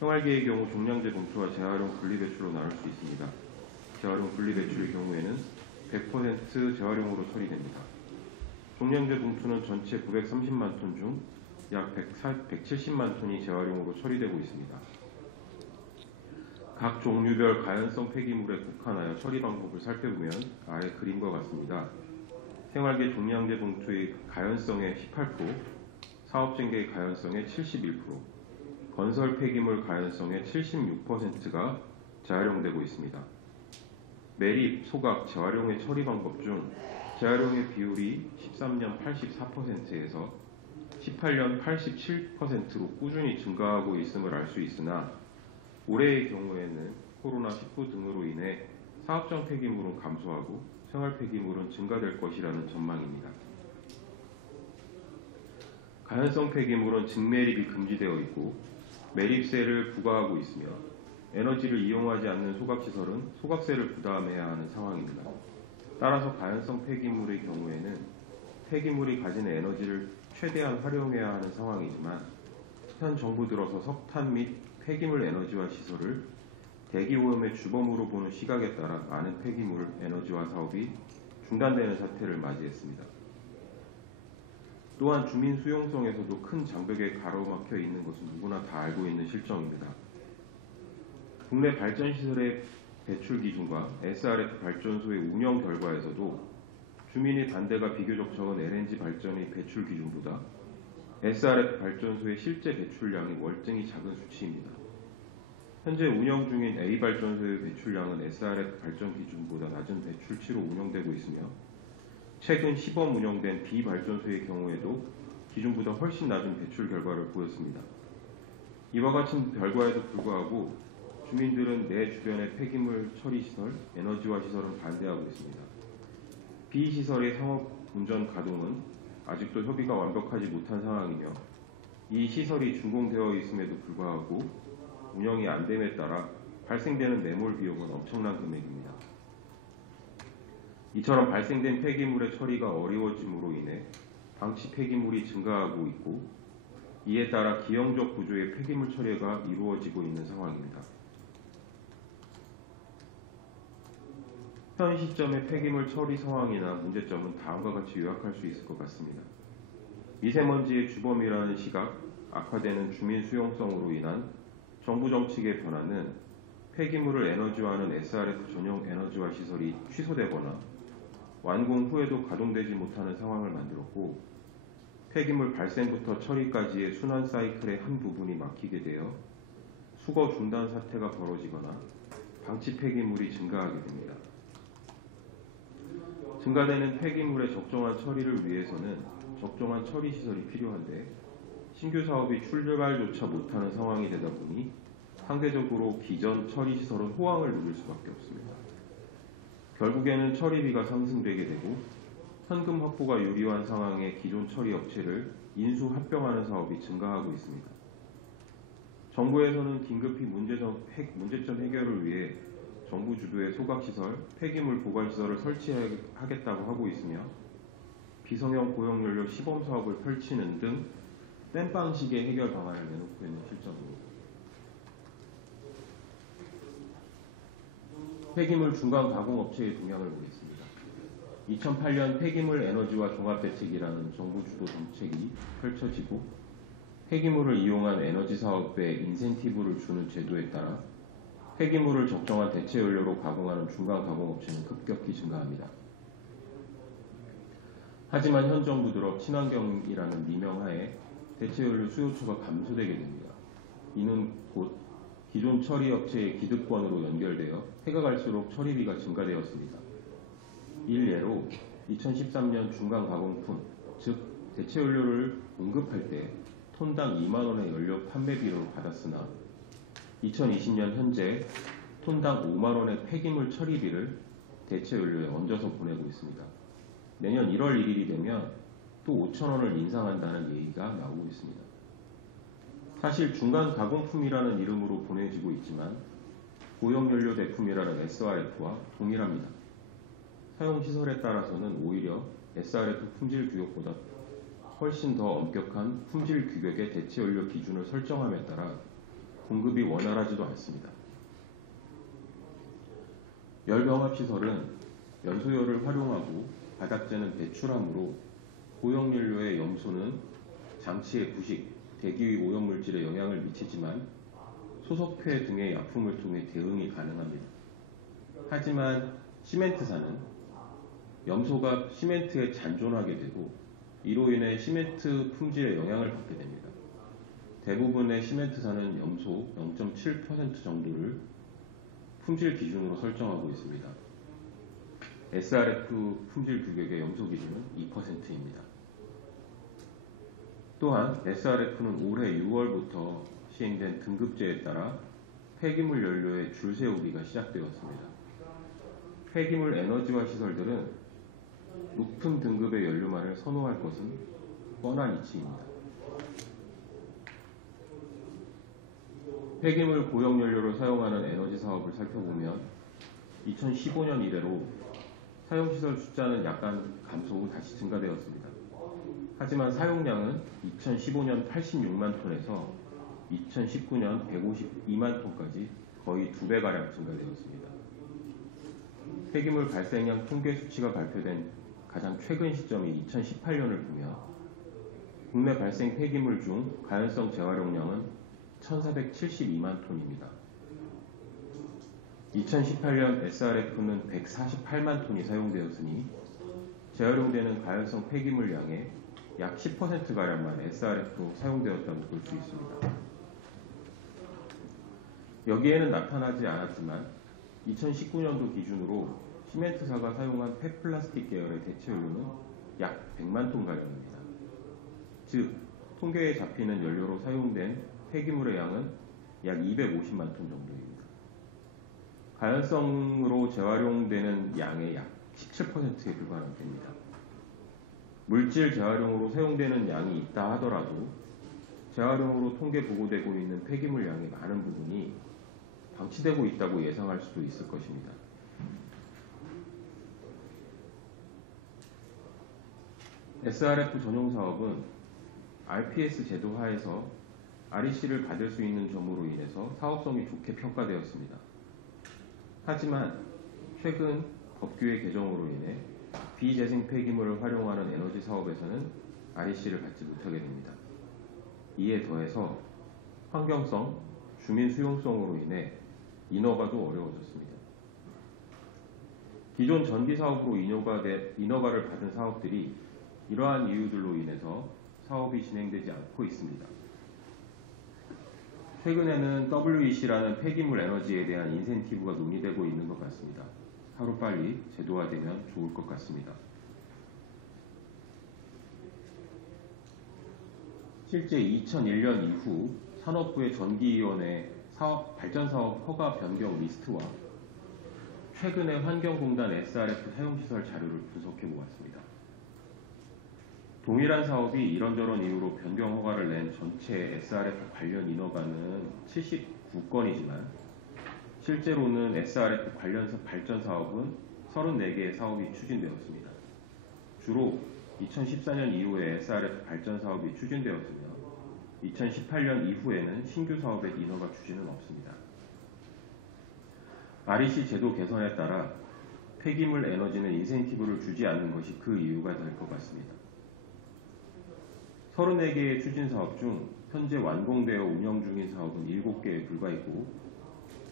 생활계의 경우 종량제 봉투와 재활용 분리배출로 나눌 수 있습니다. 재활용 분리배출의 경우에는 100% 재활용으로 처리됩니다. 종량제 봉투는 전체 930만 톤 중 약 170만 톤이 재활용으로 처리되고 있습니다. 각 종류별 가연성 폐기물에 국한하여 처리 방법을 살펴보면 아래 그림과 같습니다. 생활계 종량제 봉투의 가연성의 18%, 사업전개의 가연성의 71%, 건설 폐기물 가연성의 76%가 재활용되고 있습니다. 매립, 소각, 재활용의 처리 방법 중 재활용의 비율이 13년 84%에서 18년 87%로 꾸준히 증가하고 있음을 알 수 있으나 올해의 경우에는 코로나19 등으로 인해 사업장 폐기물은 감소하고 생활 폐기물은 증가될 것이라는 전망입니다. 가연성 폐기물은 증매립이 금지되어 있고 매립세를 부과하고 있으며 에너지를 이용하지 않는 소각시설은 소각세를 부담해야 하는 상황입니다. 따라서 가연성 폐기물의 경우에는 폐기물이 가지는 에너지를 최대한 활용해야 하는 상황이지만 현 정부 들어서 석탄 및 폐기물 에너지화 시설을 대기오염의 주범으로 보는 시각에 따라 많은 폐기물 에너지화 사업이 중단되는 사태를 맞이했습니다. 또한 주민 수용성에서도 큰 장벽에 가로막혀 있는 것은 누구나 다 알고 있는 실정입니다. 국내 발전시설의 배출 기준과 SRF 발전소의 운영 결과에서도 주민의 반대가 비교적 적은 LNG 발전의 배출 기준보다 SRF 발전소의 실제 배출량이 월등히 작은 수치입니다. 현재 운영 중인 A 발전소의 배출량은 SRF 발전 기준보다 낮은 배출치로 운영되고 있으며 최근 시범 운영된 B 발전소의 경우에도 기준보다 훨씬 낮은 배출 결과를 보였습니다. 이와 같은 결과에도 불구하고 주민들은 내 주변의 폐기물 처리 시설, 에너지화 시설은 반대하고 있습니다. B 시설의 상업 운전 가동은 아직도 협의가 완벽하지 못한 상황이며 이 시설이 준공되어 있음에도 불구하고 운영이 안 됨에 따라 발생되는 매몰 비용은 엄청난 금액입니다. 이처럼 발생된 폐기물의 처리가 어려워짐으로 인해 방치 폐기물이 증가하고 있고 이에 따라 기형적 구조의 폐기물 처리가 이루어지고 있는 상황입니다. 현 시점의 폐기물 처리 상황이나 문제점은 다음과 같이 요약할 수 있을 것 같습니다. 미세먼지의 주범이라는 시각, 악화되는 주민 수용성으로 인한 정부 정책의 변화는 폐기물을 에너지화하는 SRF 전용 에너지화 시설이 취소되거나 완공 후에도 가동되지 못하는 상황을 만들었고 폐기물 발생부터 처리까지의 순환 사이클의 한 부분이 막히게 되어 수거 중단 사태가 벌어지거나 방치 폐기물이 증가하게 됩니다. 증가되는 폐기물의 적정한 처리를 위해서는 적정한 처리 시설이 필요한데 신규 사업이 출발조차 못하는 상황이 되다 보니 상대적으로 기존 처리 시설은 호황을 누릴 수밖에 없습니다. 결국에는 처리비가 상승되게 되고 현금 확보가 유리한 상황에 기존 처리 업체를 인수 합병하는 사업이 증가하고 있습니다. 정부에서는 긴급히 문제점 해결을 위해 정부 주도의 소각시설, 폐기물 보관시설을 설치하겠다고 하고 있으며 비성형 고용연료 시범사업을 펼치는 등 땜빵식의 해결 방안을 내놓고 있는 실정입니다. 폐기물 중간 가공업체의 동향을 보겠습니다. 2008년 폐기물 에너지화 종합대책이라는 정부 주도 정책이 펼쳐지고 폐기물을 이용한 에너지 사업에 인센티브를 주는 제도에 따라 폐기물을 적정한 대체 연료로 가공하는 중간 가공업체는 급격히 증가합니다. 하지만 현 정부 들어 친환경이라는 미명하에 대체 연료 수요처가 감소되게 됩니다. 이는 곧 기존 처리 업체의 기득권으로 연결되어 해가 갈수록 처리비가 증가되었습니다. 일례로 2013년 중간 가공품, 즉 대체 연료를 공급할 때 톤당 2만 원의 연료 판매비를 받았으나 2020년 현재 톤당 5만 원의 폐기물 처리비를 대체 연료에 얹어서 보내고 있습니다. 내년 1월 1일이 되면 또 5천 원을 인상한다는 얘기가 나오고 있습니다. 사실 중간 가공품이라는 이름으로 보내지고 있지만 고용연료 대품이라는 SRF와 동일합니다. 사용시설에 따라서는 오히려 SRF 품질 규격보다 훨씬 더 엄격한 품질 규격의 대체 연료 기준을 설정함에 따라 공급이 원활하지도 않습니다. 열병합시설은 연소열을 활용하고 바닥재는 배출하므로 고용연료의 염소는 장치의 부식, 대기 오염물질에 영향을 미치지만 소석회 등의 약품을 통해 대응이 가능합니다. 하지만 시멘트사는 염소가 시멘트에 잔존하게 되고 이로 인해 시멘트 품질에 영향을 받게 됩니다. 대부분의 시멘트사는 염소 0.7% 정도를 품질 기준으로 설정하고 있습니다. SRF 품질 규격의 염소 기준은 2%입니다. 또한 SRF는 올해 6월부터 시행된 등급제에 따라 폐기물 연료의 줄 세우기가 시작되었습니다. 폐기물 에너지화 시설들은 높은 등급의 연료만을 선호할 것은 뻔한 이치입니다. 폐기물 고용연료를 사용하는 에너지 사업을 살펴보면 2015년 이래로 사용시설 숫자는 약간 감소 후 다시 증가되었습니다. 하지만 사용량은 2015년 86만 톤에서 2019년 152만 톤까지 거의 2배가량 증가되었습니다. 폐기물 발생량 통계 수치가 발표된 가장 최근 시점인 2018년을 보면 국내 발생 폐기물 중 가연성 재활용량은 1472만 톤입니다. 2018년 SRF는 148만 톤이 사용되었으니 재활용되는 가연성 폐기물량의 약 10%가량만 SRF로 사용되었다고 볼 수 있습니다. 여기에는 나타나지 않았지만 2019년도 기준으로 시멘트사가 사용한 폐플라스틱 계열의 대체연료는 약 100만 톤가량입니다. 즉, 통계에 잡히는 연료로 사용된 폐기물의 양은 약 250만 톤 정도입니다. 가연성으로 재활용되는 양의 약 17%에 불과합니다. 물질 재활용으로 사용되는 양이 있다 하더라도 재활용으로 통계 보고되고 있는 폐기물 양의 많은 부분이 방치되고 있다고 예상할 수도 있을 것입니다. SRF 전용 사업은 RPS 제도 하에서 REC를 받을 수 있는 점으로 인해서 사업성이 좋게 평가되었습니다. 하지만 최근 법규의 개정으로 인해 비재생 폐기물을 활용하는 에너지 사업에서는 REC를 받지 못하게 됩니다. 이에 더해서 환경성, 주민 수용성으로 인해 인허가도 어려워졌습니다. 기존 전기 사업으로 인허가를 받은 사업들이 이러한 이유들로 인해서 사업이 진행되지 않고 있습니다. 최근에는 WEC라는 폐기물 에너지에 대한 인센티브가 논의되고 있는 것 같습니다. 하루빨리 제도화되면 좋을 것 같습니다. 실제 2001년 이후 산업부의 전기위원회 발전사업 허가 변경 리스트와 최근의 환경공단 SRF 사용시설 자료를 분석해 보았습니다. 동일한 사업이 이런저런 이유로 변경 허가를 낸 전체 SRF 관련 인허가는 79건이지만 실제로는 SRF 관련 발전 사업은 34개의 사업이 추진되었습니다. 주로 2014년 이후에 SRF 발전 사업이 추진되었으며 2018년 이후에는 신규 사업의 인허가 추진은 없습니다. REC 제도 개선에 따라 폐기물 에너지는 인센티브를 주지 않는 것이 그 이유가 될 것 같습니다. 34개의 추진 사업 중 현재 완공되어 운영 중인 사업은 7개에 불과했고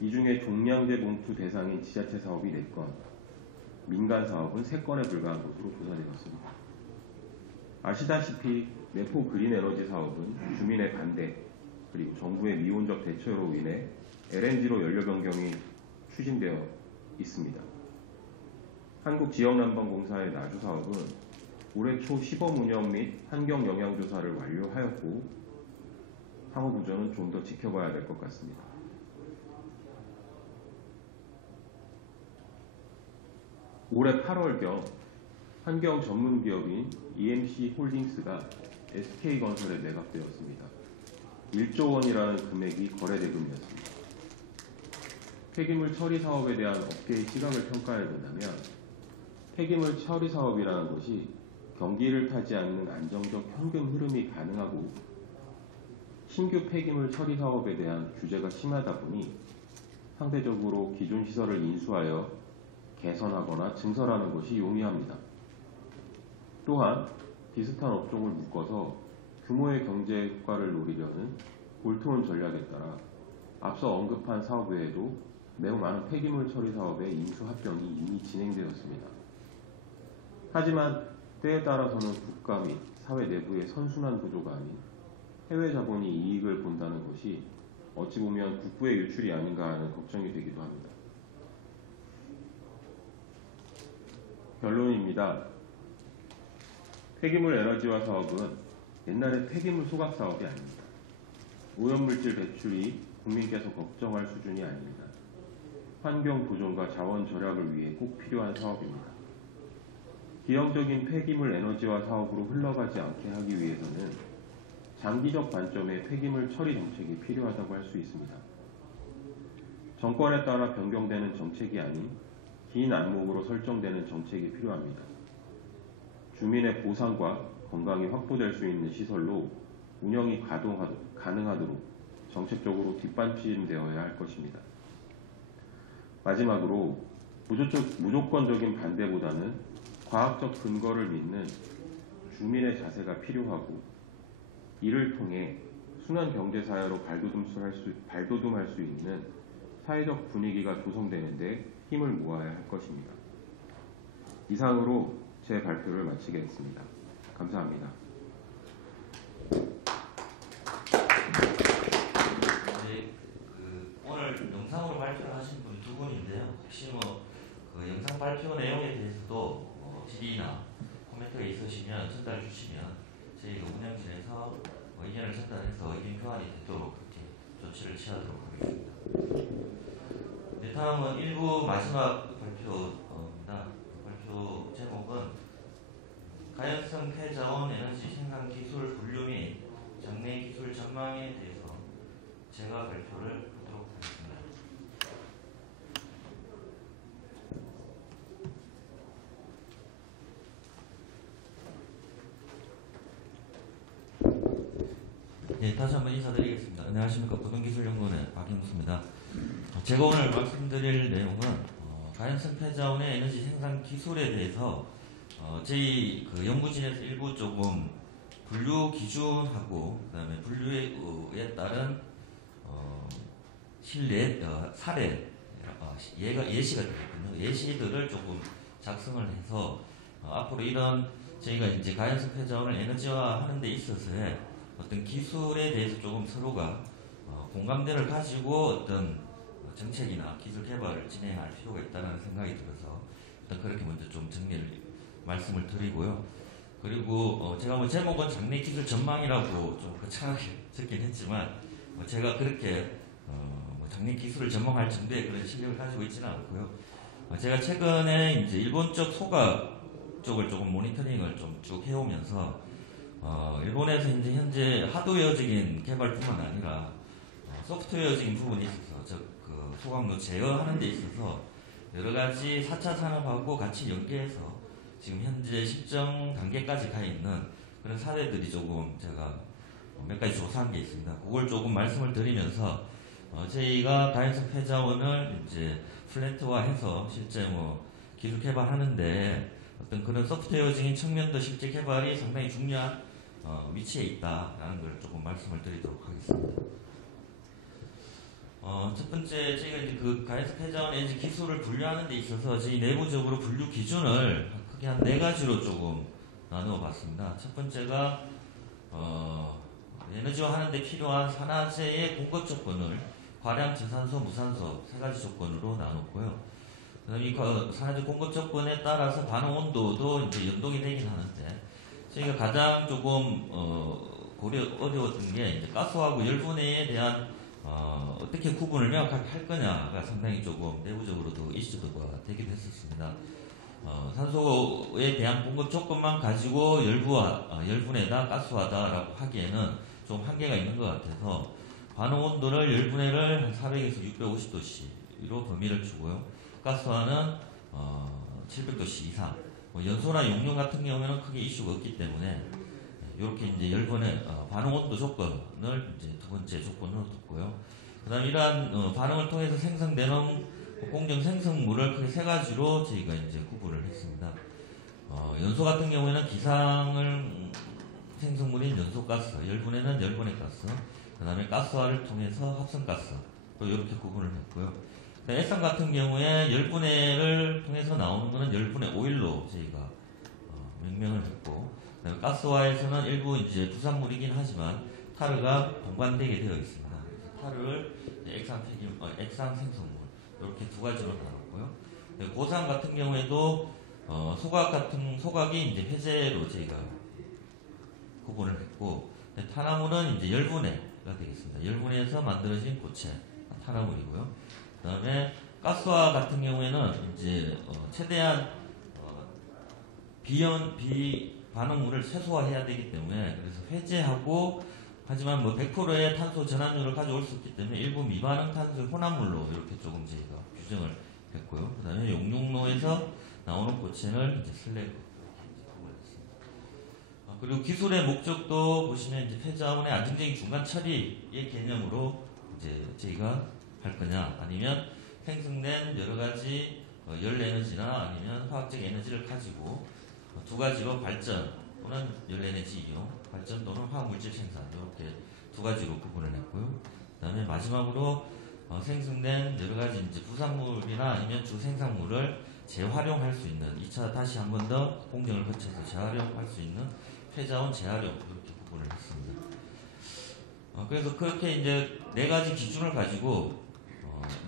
이 중에 종량제 봉투 대상인 지자체 사업이 4건, 민간 사업은 3건에 불과한 것으로 조사되었습니다. 아시다시피 내포 그린 에너지 사업은 주민의 반대 그리고 정부의 미온적 대처로 인해 LNG로 연료 변경이 추진되어 있습니다. 한국지역난방공사의 나주 사업은 올해 초 시범 운영 및 환경 영향 조사를 완료하였고 향후 부전은 좀 더 지켜봐야 될 것 같습니다. 올해 8월경 환경 전문 기업인 EMC 홀딩스가 SK건설에 매각되었습니다. 1조 원이라는 금액이 거래대금이었습니다. 폐기물 처리 사업에 대한 업계의 시각을 평가해 본다면 폐기물 처리 사업이라는 것이 경기를 타지 않는 안정적 현금 흐름이 가능하고 신규 폐기물 처리 사업에 대한 규제가 심하다 보니 상대적으로 기존 시설을 인수하여 개선하거나 증설하는 것이 용이합니다. 또한 비슷한 업종을 묶어서 규모의 경제효과를 노리려는 볼트온 전략에 따라 앞서 언급한 사업 외에도 매우 많은 폐기물 처리 사업의 인수 합병이 이미 진행되었습니다. 하지만 때에 따라서는 국가 및 사회 내부의 선순환 구조가 아닌 해외 자본이 이익을 본다는 것이 어찌 보면 국부의 유출이 아닌가 하는 걱정이 되기도 합니다. 결론입니다. 폐기물 에너지화 사업은 옛날의 폐기물 소각 사업이 아닙니다. 오염물질 배출이 국민께서 걱정할 수준이 아닙니다. 환경 보존과 자원 절약을 위해 꼭 필요한 사업입니다. 기형적인 폐기물 에너지화 사업으로 흘러가지 않게 하기 위해서는 장기적 관점의 폐기물 처리 정책이 필요하다고 할 수 있습니다. 정권에 따라 변경되는 정책이 아닌 긴 안목으로 설정되는 정책이 필요합니다. 주민의 보상과 건강이 확보될 수 있는 시설로 운영이 가능하도록 정책적으로 뒷받침되어야 할 것입니다. 마지막으로 무조건적인 반대보다는 과학적 근거를 믿는 주민의 자세가 필요하고 이를 통해 순환 경제사회로 발돋움할 수 있는 사회적 분위기가 조성되는 데 힘을 모아야 할 것입니다. 이상으로 제 발표를 마치겠습니다. 감사합니다. 오늘 영상으로 발표를 하신 분이 두 분인데요. 혹시 그 영상 발표 내용에 대해서도 질의나 코멘트가 있으시면 전달 주시면 저희가 운영진에서 의견을 전달해서 의견 교환이 되도록 그렇게 조치를 취하도록 하겠습니다. 네, 다음은 1부 마지막 발표입니다. 발표 제목은 가연성 폐자원 에너지 생산 기술 분류 및 장래 기술 전망에 대해서 제가 발표를 하도록 하겠습니다. 네, 다시 한번 인사드리겠습니다. 안녕하십니까. 고등기술연구원의 박영수입니다. 제가 오늘 말씀드릴 내용은 가연성 폐자원의 에너지 생산 기술에 대해서 저희 그 연구진에서 일부 조금 분류 기준하고 그다음에 분류에 따른 사례 예시가 되거든요. 예시들을 조금 작성을 해서 앞으로 이런 저희가 이제 가연성 폐자원을 에너지화하는 데 있어서의 어떤 기술에 대해서 조금 서로가 공감대를 가지고 어떤 정책이나 기술 개발을 진행할 필요가 있다는 생각이 들어서 일단 그렇게 먼저 좀 정리를 말씀을 드리고요. 그리고 제가 제목은 장래 기술 전망이라고 좀 거창하게 적긴 했지만 제가 그렇게 장래 기술을 전망할 정도의 그런 실력을 가지고 있지는 않고요. 제가 최근에 이제 일본 쪽 소각 쪽을 조금 모니터링을 좀 쭉 해오면서 일본에서 이제 현재 하드웨어적인 개발뿐만 아니라 소프트웨어적인 부분이 있어서 그 소각로 제어하는 데 있어서 여러 가지 4차 산업하고 같이 연계해서 지금 현재 실정 단계까지 가 있는 그런 사례들이 조금 제가 몇 가지 조사한 게 있습니다. 그걸 조금 말씀을 드리면서 저희가 가연성 폐자원을 이제 플랜트화해서 실제 기술 개발하는데 어떤 그런 소프트웨어적인 측면도 실제 개발이 상당히 중요한 위치에 있다라는 걸 조금 말씀을 드리도록 하겠습니다. 첫 번째, 저희가 이제 그 가연성 폐자원의 이제 기술을 분류하는 데 있어서 저희 내부적으로 분류 기준을 크게 한 4가지로 조금 나누어 봤습니다. 첫 번째가, 에너지화 하는데 필요한 산화제의 공급 조건을 과량, 저산소, 무산소 3가지 조건으로 나눴고요. 그 다음에 이 산화제 공급 조건에 따라서 반응 온도도 이제 연동이 되긴 하는데, 저희가 가장 조금, 어려웠던 게 이제 가스하고 열분해에 대한 어떻게 구분을 명확하게 할 거냐가 상당히 조금 내부적으로도 이슈가 되기도 했었습니다. 산소에 대한 공급 조건만 가지고 열분해다, 가스화다라고 하기에는 좀 한계가 있는 것 같아서 반응 온도를 열분해를 한 400에서 650도씨로 범위를 주고요. 가스화는 700도씨 이상. 연소나 용융 같은 경우에는 크게 이슈가 없기 때문에 이렇게 이제 열분해 반응 온도 조건을 이제 두 번째 조건으로 뒀고요. 그다음 이러한 반응을 통해서 생성되는 공정 생성물을 크게 3가지로 저희가 이제 구분을 했습니다. 연소 같은 경우에는 기상을 생성물인 연소가스, 열분해는 열분해가스, 그다음에 가스화를 통해서 합성가스 또 이렇게 구분을 했고요. 액상 같은 경우에 열분해를 통해서 나오는 것은 열분해 오일로 저희가 명명을 했고, 그다음에 가스화에서는 일부 이제 부산물이긴 하지만 타르가 동반되게 되어 있습니다. 타르를 액상 생성물 이렇게 2가지로 나눴고요. 고산 같은 경우에도 소각이 이제 회재로 저희가 구분을 했고, 탄화물은 이제 열분해가 되겠습니다. 열분해에서 만들어진 고체 탄화물이고요. 그다음에 가스화 같은 경우에는 이제 최대한 비반응물을 최소화해야 되기 때문에 그래서 회재하고 하지만 뭐 100%의 탄소 전환율을 가져올 수 있기 때문에 일부 미반응 탄소 혼합물로 이렇게 조금 저희가 규정을 했고요. 그다음에 용융로에서 나오는 고체를 이제 슬래그 구분했습니다. 그리고 기술의 목적도 보시면 이제 폐자원의 안정적인 중간 처리의 개념으로 이제 저희가 할 거냐 아니면 생성된 여러 가지 열 에너지나 아니면 화학적 에너지를 가지고 두 가지로 발전 또는 열 에너지 이용, 발전 또는 화학 물질 생산 이렇게 두 가지로 구분을 했고요. 그다음에 마지막으로 생성된 여러 가지 이제 부산물이나 아니면 주생산물을 재활용할 수 있는 2차 다시 한 번 더 공정을 거쳐서 재활용할 수 있는 폐자원 재활용 이렇게 구분을 했습니다. 그래서 그렇게 이제 네 가지 기준을 가지고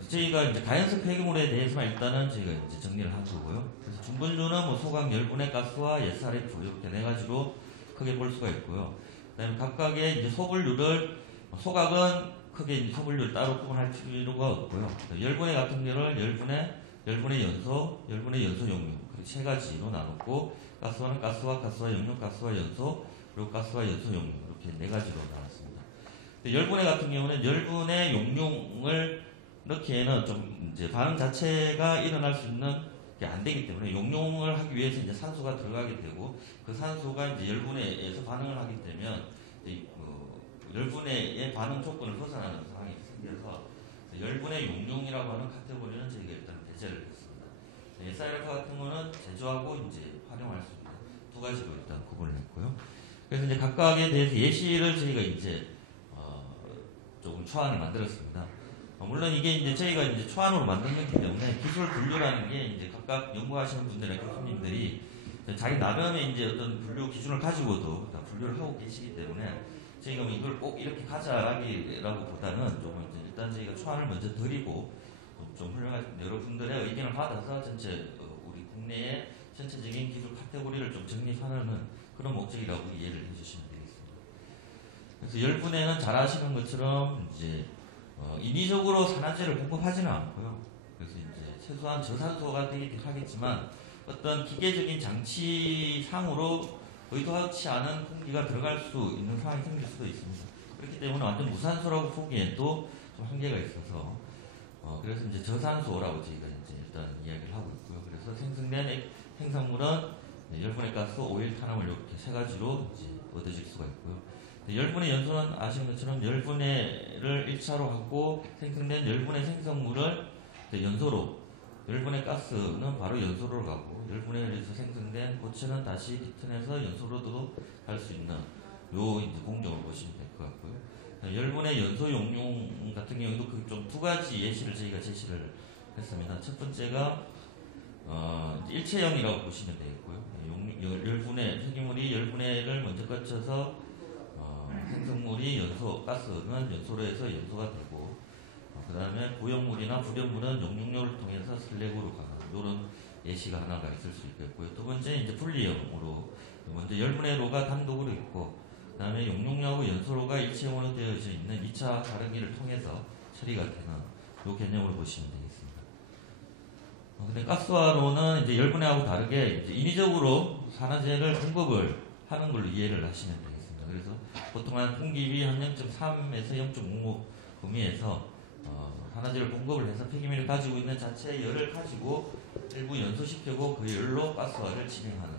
저희가 이제 가연성 폐기물에 대해서만 일단은 저희가 이제 정리를 한 거고요. 그래서 중분류는 뭐 소각, 열분해 가스와 SRF 이렇게 네 가지로 크게 볼 수가 있고요. 그다음에 각각의 이제 소분류를 소각은 크게 이제 소분류를 따로 구분할 필요가 없고요. 열분해 같은 경우는 열분해 연소, 열분해 연소 용융 세 가지로 나눴고 가스화는 가스화, 가스화 용융, 가스화 연소 그리고 가스화 연소 용융 이렇게 네 가지로 나눴습니다. 열분해 같은 경우는 열분해 용융을 넣기에는 좀 이제 반응 자체가 일어날 수 있는 게 안 되기 때문에 용융을 하기 위해서 이제 산소가 들어가게 되고 그 산소가 이제 열분해에서 반응을 하게 되면 열분해의 반응 조건을 벗어나는 상황이 생겨서 열분해 용융이라고 하는 카테고리는 저희가 일단 배제를 했습니다. SRF 같은 거는 제조하고 이제 활용할 수 있는 두 가지로 일단 구분을 했고요. 그래서 이제 각각에 대해서 예시를 저희가 이제 조금 초안을 만들었습니다. 물론 이게 이제 저희가 이제 초안으로 만든 거기 때문에 기술 분류라는 게 이제 각각 연구하시는 분들이나 교수님들이 자기 나름의 이제 어떤 분류 기준을 가지고도 다 분류를 하고 계시기 때문에 저희가 뭐 이걸 꼭 이렇게 가자라고 보다는 조금 이제 일단 저희가 초안을 먼저 드리고 좀 훌륭한 여러분들의 의견을 받아서 전체 우리 국내의 전체적인 기술 카테고리를 좀 정립하는 그런 목적이라고 이해를 해주시면 되겠습니다. 그래서 열분해는 잘 아시는 것처럼 이제 인위적으로 산화제를 공급하지는 않고요. 그래서 이제 최소한 저산소가 되긴 하겠지만 어떤 기계적인 장치상으로 의도하지 않은 공기가 들어갈 수 있는 상황이 생길 수도 있습니다. 그렇기 때문에 완전 무산소라고 보기에도 좀 한계가 있어서 그래서 이제 저산소라고 저희가 이제 일단 이야기를 하고 있고요. 그래서 생성된 생산물은 열분해 가스, 오일, 탄화물 이렇게 세 가지로 이제 얻어질 수가 있고요. 열분해 연소는 아시는 것처럼 열분해를 1차로 하고 생성된 열분해 생성물을 연소로, 열분해 가스는 바로 연소로 가고 열분해에서 생성된 고체는 다시 기튼해서 연소로도 갈 수 있는 요 이제 공정을 보시면 될 것 같고요. 열분해 연소 용융 같은 경우도 그 좀 두 가지 예시를 저희가 제시를 했습니다. 첫 번째가 일체형이라고 보시면 되겠고요. 열분해 폐기물이 열분해를 먼저 거쳐서 생성물이 가스는 연소로에서 연소가 되고 그 다음에 고형물이나 불연물은 용융로를 통해서 슬래그로 가는 이런 예시가 하나가 있을 수 있겠고요. 두 번째 이제 분리형으로 먼저 열분해로가 단독으로 있고 그 다음에 용융로하고 연소로가 일체형으로 되어져 있는 2차 가르기를 통해서 처리가 되는 이 개념으로 보시면 되겠습니다. 근데 가스화로는 이제 열분해하고 다르게 이제 인위적으로 산화제를 공급을 하는 걸로 이해를 하시면 되겠습니다. 그래서 보통 한 풍기비 한 0.3에서 0.5 범위에서 산화제를 공급을 해서 폐기물을 가지고 있는 자체의 열을 가지고 일부 연소시키고 그 열로 가스화를 진행하는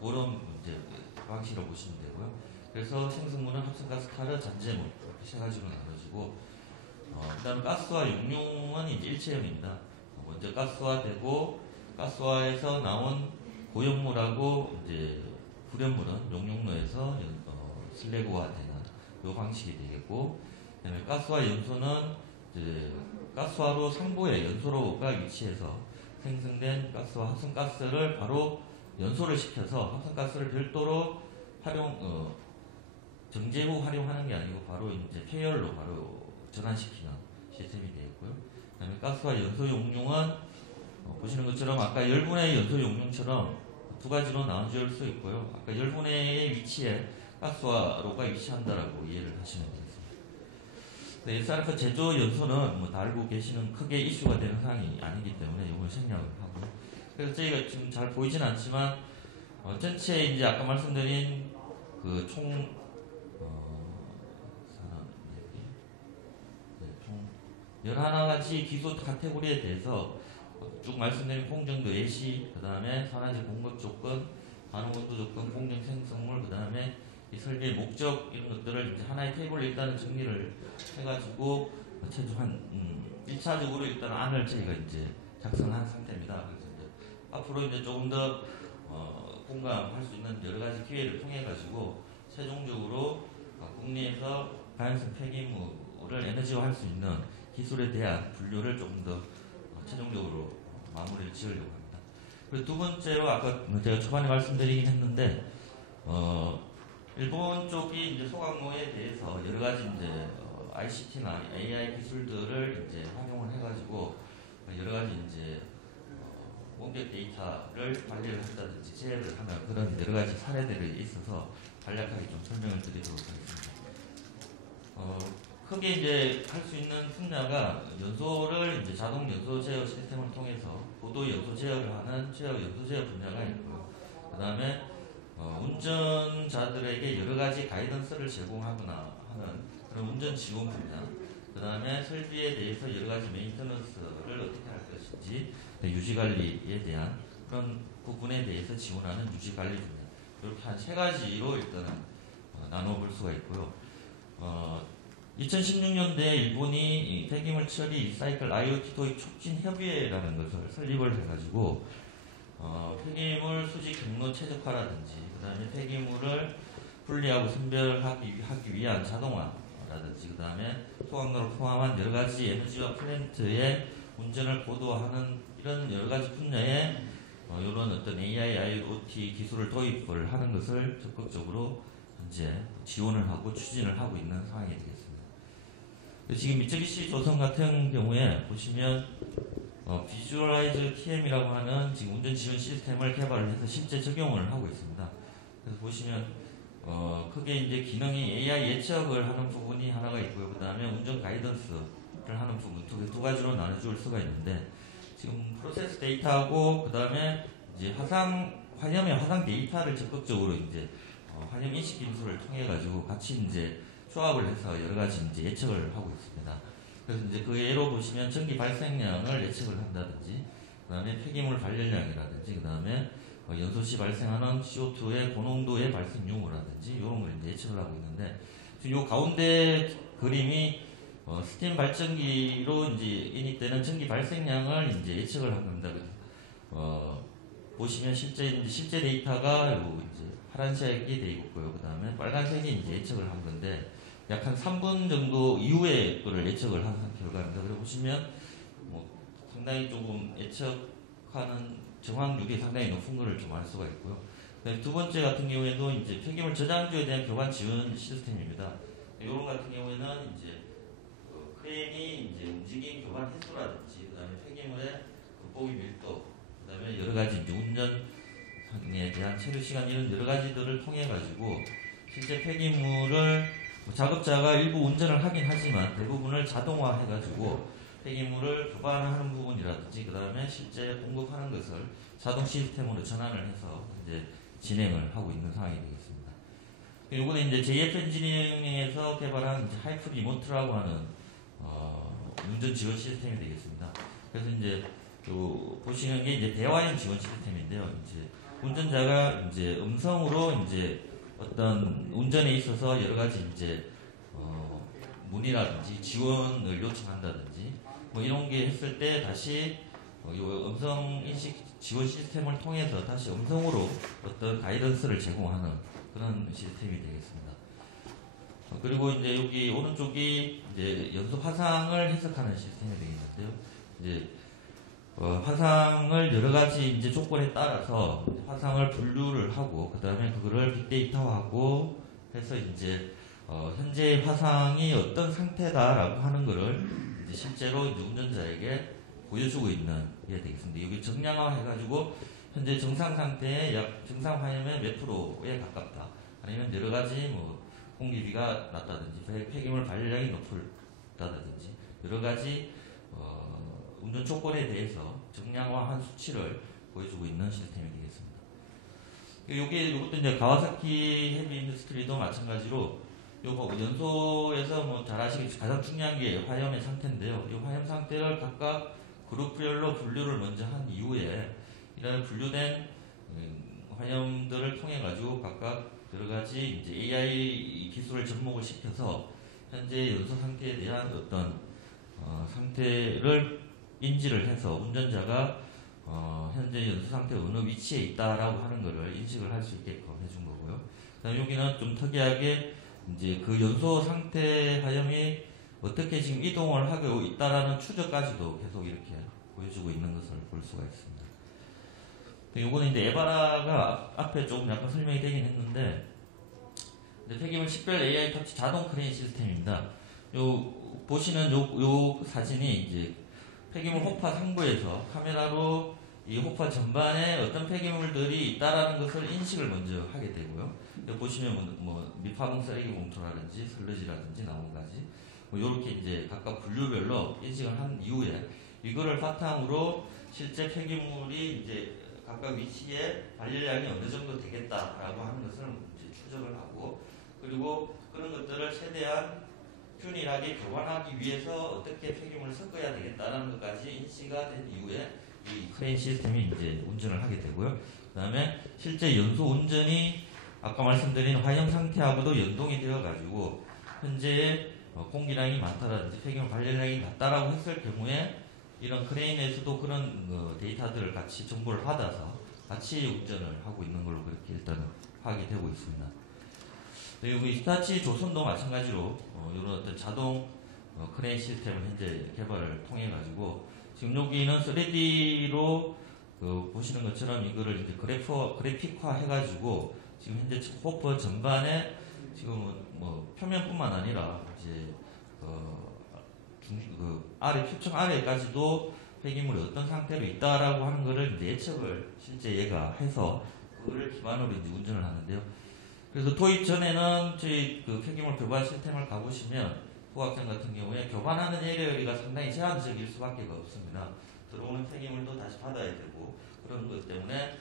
그런 이제 방식으로 보시면 되고요. 그래서 생성물은 합성가스, 타르, 잔재물 이렇게 세 가지로 나눠지고 그다음 가스화 용융은 이제 일체형입니다. 먼저 가스화되고 가스화에서 나온 고형물하고 이제 불연물은 용융로에서 슬래그화되는 이 방식이 되겠고, 그다음에 가스화 연소는 이제 가스화로 상부에 연소로가 위치해서 생성된 가스와 합성가스를 바로 연소를 시켜서 합성가스를 별도로 정제 후 활용하는 게 아니고 바로 이제 폐열로 바로 전환시키는 시스템이 되겠고요. 그다음에 가스화 연소 용융은 보시는 것처럼 아까 열분해 연소 용융처럼 두 가지로 나눠질 수 있고요. 아까 열분해의 위치에 가스화로가 위치한다라고 이해를 하시면 되겠습니다. SRF 제조 연소는 뭐 다 알고 계시는 크게 이슈가 되는 사항이 아니기 때문에 이걸 생략을 하고요. 그래서 저희가 지금 잘 보이진 않지만 전체 이제 아까 말씀드린 그 총 11가지 기소 카테고리에 대해서 쭉 말씀드린 공정도 예시, 그 다음에 산화제 공급 조건, 반응온도 조건, 공정 생성물, 그 다음에 이 설비의 목적 이런 것들을 이제 하나의 테이블로 일단은 정리를 해가지고 최소한 1차적으로 일단 안을 저희가 이제 작성한 상태입니다. 그래서 이제 앞으로 이제 조금 더 공감할 수 있는 여러 가지 기회를 통해 가지고 최종적으로 국내에서 가연성 폐기물을 에너지화할 수 있는 기술에 대한 분류를 조금 더 최종적으로 마무리를 지으려고 합니다. 그리고 두 번째로 아까 제가 초반에 말씀드리긴 했는데 일본 쪽이 이제 소각로에 대해서 여러 가지 이제 ICT나 AI 기술들을 이제 활용을 해가지고 여러 가지 이제 원격 데이터를 관리를 한다든지 제어를 하는 그런 여러 가지 사례들이 있어서 간략하게 좀 설명을 드리도록 하겠습니다. 크게 이제 할 수 있는 분야가 연소를 이제 자동 연소 제어 시스템을 통해서 고도 연소 제어를 하는 연소 제어 분야가 있고요. 그 다음에 운전자들에게 여러 가지 가이던스를 제공하거나 하는 그런 운전 지원 분야. 그 다음에 설비에 대해서 여러 가지 메인터넌스를 어떻게 할 것인지 유지 관리에 대한 그런 부분에 대해서 지원하는 유지 관리 분야. 이렇게 한 세 가지로 일단은 나눠볼 수가 있고요. 2016년도에 일본이 폐기물 처리 리사이클 IoT 도입 촉진 협의회라는 것을 설립을 해가지고 폐기물 수지 경로 최적화라든지 그 다음에 폐기물을 분리하고 선별하기 위한 자동화라든지 그 다음에 소각로를 포함한 여러 가지 에너지화 플랜트의 운전을 고도화하는 이런 여러 가지 분야에 이런 어떤 AI, IoT 기술을 도입을 하는 것을 적극적으로 현재 지원을 하고 추진을 하고 있는 상황이 되겠습니다. 지금 미쯔비시 조선 같은 경우에 보시면 비주얼라이즈 TM이라고 하는 지금 운전 지원 시스템을 개발을 해서 실제 적용을 하고 있습니다. 그래서 보시면 크게 이제 기능이 AI 예측을 하는 부분이 하나가 있고요. 그 다음에 운전 가이던스를 하는 부분 두 가지로 나눠줄 수가 있는데 지금 프로세스 데이터하고 그 다음에 이제 화염의 화상 데이터를 적극적으로 이제 화염 인식 기술을 통해 가지고 같이 이제 조합을 해서 여러 가지 이제 예측을 하고 있습니다. 그래서 이제 그 예로 보시면 전기 발생량을 예측을 한다든지, 그 다음에 폐기물 발열량이라든지, 그 다음에 연소 시 발생하는 CO2의 고농도의 발생 유무라든지 이런 걸 이제 예측을 하고 있는데 지금 이 가운데 그림이 스팀 발전기로 이제 인입되는 전기 발생량을 이제 예측을 한 겁니다. 보시면 실제 데이터가 이제 파란색이 되어 있고요. 그 다음에 빨간색이 이제 예측을 한 건데 약 한 3분 정도 이후에 그걸 예측을 한 결과입니다. 그리고 보시면 상당히 조금 예측하는 정확률이 상당히 높은 것을 좀 알 수가 있고요. 두 번째 같은 경우에도 이제 폐기물 저장소에 대한 교관 지원 시스템입니다. 이런 같은 경우에는 이제 크레인이 이제 움직임 교관 횟수라든지, 그다음에 폐기물의 보기 밀도, 그다음에 여러 가지 이제 운전에 대한 체류 시간 이런 여러 가지들을 통해 가지고 실제 폐기물을 작업자가 일부 운전을 하긴 하지만 대부분을 자동화해 가지고 폐기물을 교반하는 부분이라든지 그 다음에 실제 공급하는 것을 자동 시스템으로 전환을 해서 이제 진행을 하고 있는 상황이 되겠습니다. 이거는 이제 JF 엔지니어링에서 개발한 이제 하이프 리모트라고 하는 운전 지원 시스템이 되겠습니다. 그래서 이제 보시는 게 이제 대화형 지원 시스템인데요. 이제 운전자가 이제 음성으로 이제 어떤 운전에 있어서 여러 가지 이제 문의라든지 지원을 요청한다든지 이런 게 했을 때 다시 음성 인식 지원 시스템을 통해서 다시 음성으로 어떤 가이던스를 제공하는 그런 시스템이 되겠습니다. 그리고 이제 여기 오른쪽이 이제 연소 화상을 해석하는 시스템이 되겠는데요. 이제 화상을 여러 가지 이제 조건에 따라서 화상을 분류를 하고 그 다음에 그거를 빅데이터화하고 해서 이제 현재 화상이 어떤 상태다라고 하는 거를 이제 실제로 이제 운전자에게 보여주고 있는 게 되겠습니다. 여기 정량화 해가지고 현재 정상 상태에 약 정상 화염의 몇 프로에 가깝다. 아니면 여러 가지 뭐 공기비가 낮다든지 폐기물 발열량이 높다든지 여러 가지 운전 조건에 대해서 정량화한 수치를 보여주고 있는 시스템이 되겠습니다. 이것도 이제 가와사키 헤비 인더스트리도 마찬가지로 요거 연소에서 뭐 잘 아시겠지만 가장 중요한 게 화염의 상태인데요. 이 화염 상태를 각각 그룹별로 분류를 먼저 한 이후에 이런 분류된 화염들을 통해 가지고 각각 여러 가지 이제 AI 기술을 접목을 시켜서 현재 연소 상태에 대한 어떤 상태를 인지를 해서 운전자가 현재 연소 상태 어느 위치에 있다라고 하는 것을 인식을 할 수 있게끔 해준 거고요. 그다음 여기는 좀 특이하게 이제 그 연소 상태 화염이 어떻게 지금 이동을 하고 있다라는 추적까지도 계속 이렇게 보여주고 있는 것을 볼 수가 있습니다. 요거는 이제 에바라가 앞에 조금 약간 설명이 되긴 했는데, 폐기물 식별 AI 탑재 자동 크레인 시스템입니다. 보시는 요 사진이 이제 폐기물 호파 상부에서 카메라로 이 호파 전반에 어떤 폐기물들이 있다라는 것을 인식을 먼저 하게 되고요. 여기 보시면 뭐 미파공 쓰레기 봉투라든지 슬러지라든지 나무가지 뭐 이렇게 이제 각각 분류별로 인식을 한 이후에 이거를 바탕으로 실제 폐기물이 이제 각각 위치에 발열량이 어느 정도 되겠다라고 하는 것을 이제 추적을 하고, 그리고 그런 것들을 최대한 균일하게 교환하기 위해서 어떻게 폐기물을 섞어야 되겠다라는 것까지 인식가 된 이후에 이 크레인 시스템이 이제 운전을 하게 되고요. 그 다음에 실제 연소 운전이 아까 말씀드린 화염 상태하고도 연동이 되어 가지고 현재 공기량이 많다라든지 폐기물 발열량이 낮다라고 했을 경우에 이런 크레인에서도 그런 데이터들을 같이 정보를 받아서 같이 운전을 하고 있는 걸로 그렇게 일단은 파악이 되고 있습니다. 여기 히타치 조선도 마찬가지로 이런 어떤 자동 크레인 시스템을 현재 개발을 통해 가지고 지금 여기는 3D로 보시는 것처럼 이거를 이제 그래픽화 해가지고 지금 현재 호퍼 전반에 지금 뭐 표면뿐만 아니라 이제 아래 표층 아래까지도 폐기물이 어떤 상태로 있다라고 하는 거를 이제 예측을 실제 얘가 해서 그거를 기반으로 이제 운전을 하는데요. 그래서 도입 전에는 저희 그 폐기물 교반 시스템을 가보시면 소각장 같은 경우에 교반하는 에리어가 상당히 제한적일 수밖에 없습니다. 들어오는 폐기물도 다시 받아야 되고 그런 것 때문에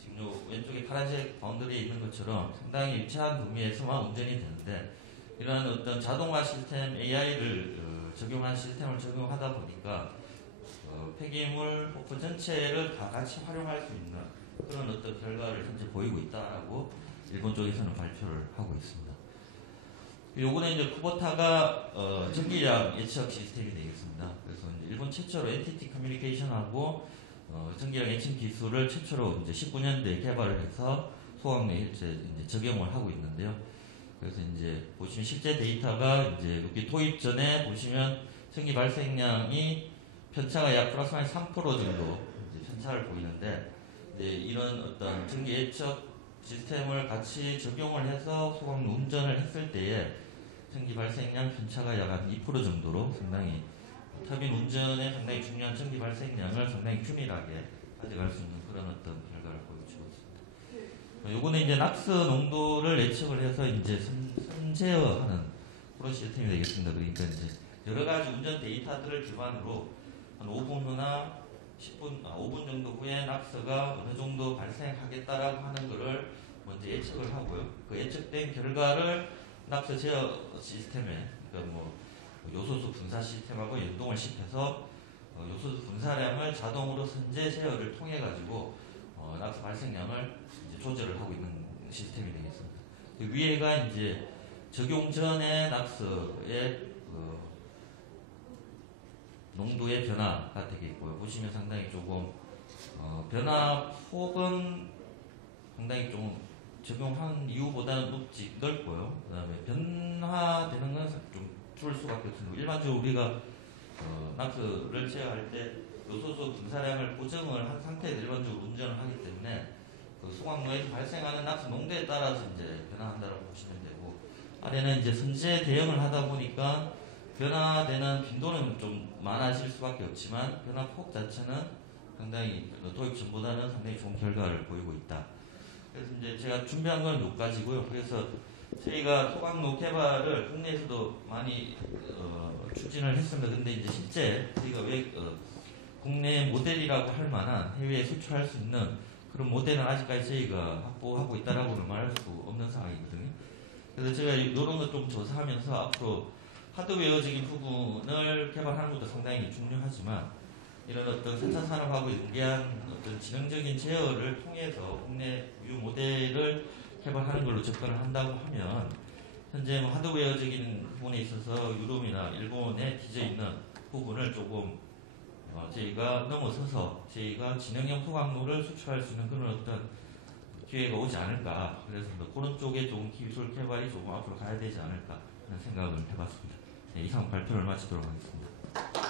지금 요 왼쪽에 파란색 바운더리에 있는 것처럼 상당히 유치한 범위에서만 운전이 되는데, 이러한 어떤 자동화 시스템 AI를 적용한 시스템을 적용하다 보니까 폐기물 호프 전체를 다 같이 활용할 수 있는 그런 어떤 결과를 현재 보이고 있다라고 일본 쪽에서는 발표를 하고 있습니다. 요거는 이제 쿠보타가 전기량 예측 시스템이 되겠습니다. 그래서 이제 일본 최초로 NTT 커뮤니케이션하고 전기량 예측 기술을 최초로 이제 19년도에 개발을 해서 소각내에 이제 적용을 하고 있는데요. 그래서 이제 보시면 실제 데이터가 이제 여기 도입 전에 보시면 전기 발생량이 편차가 약 플러스 마이너스 3% 정도 이제 편차를 보이는데, 이런 어떤 전기 예측 시스템을 같이 적용을 해서 소각 운전을 했을 때에 전기 발생량 편차가 약 한 2% 정도로 상당히 터빈 운전에 상당히 중요한 전기 발생량을 상당히 균일하게 가져갈 수 있는 그런 어떤 결과를 보여주고 있습니다. 요거는 이제 낙스 농도를 예측을 해서 이제 선제어하는 그런 시스템이 되겠습니다. 그러니까 이제 여러 가지 운전 데이터들을 기반으로 한 5분 후나 5분 정도 후에 낙스가 어느 정도 발생하겠다라고 하는 것을 먼저 예측을 하고요. 그 예측된 결과를 낙스 제어 시스템에, 그러니까 뭐 요소수 분사 시스템하고 연동을 시켜서 요소수 분사량을 자동으로 선제 제어를 통해 가지고 낙스 발생량을 이제 조절을 하고 있는 시스템이 되겠습니다. 그 위에가 이제 적용 전에 낙스의 농도의 변화가 되겠고요. 보시면 상당히 조금 변화 폭은 상당히 좀 적용한 이후보다는 넓고요. 그 다음에 변화되는 건 좀 줄 수밖에 없습니다. 일반적으로 우리가 낙스를 제어할 때 요소수 분사량을 고정을 한 상태에서 일반적으로 운전을 하기 때문에 그 소각로에서 발생하는 낙스 농도에 따라서 이제 변화한다고 보시면 되고, 아래는 이제 선제 대응을 하다 보니까 변화되는 빈도는 좀 많아질 수밖에 없지만 변화폭 자체는 상당히 도입 전보다는 상당히 좋은 결과를 보이고 있다. 그래서 이제 제가 준비한 건 몇 가지고요. 그래서 저희가 소각로 개발을 국내에서도 많이 추진을 했습니다. 근데 이제 실제 저희가 왜 국내 모델이라고 할 만한 해외에 수출할 수 있는 그런 모델은 아직까지 저희가 확보하고 있다라고는 말할 수 없는 상황이거든요. 그래서 제가 이런 것 좀 조사하면서 앞으로 하드웨어적인 부분을 개발하는 것도 상당히 중요하지만 이런 어떤 4차 산업하고 연계한 어떤 지능적인 제어를 통해서 국내 유 모델을 개발하는 걸로 접근을 한다고 하면 현재 뭐 하드웨어적인 부분에 있어서 유럽이나 일본에 뒤져 있는 부분을 조금 저희가 넘어서서 저희가 지능형 소각로를 수출할 수 있는 그런 어떤 기회가 오지 않을까. 그래서 뭐 그런 쪽에 좀 기술 개발이 조금 앞으로 가야 되지 않을까 하는 생각을 해봤습니다. 네, 이상 발표를 마치도록 하겠습니다.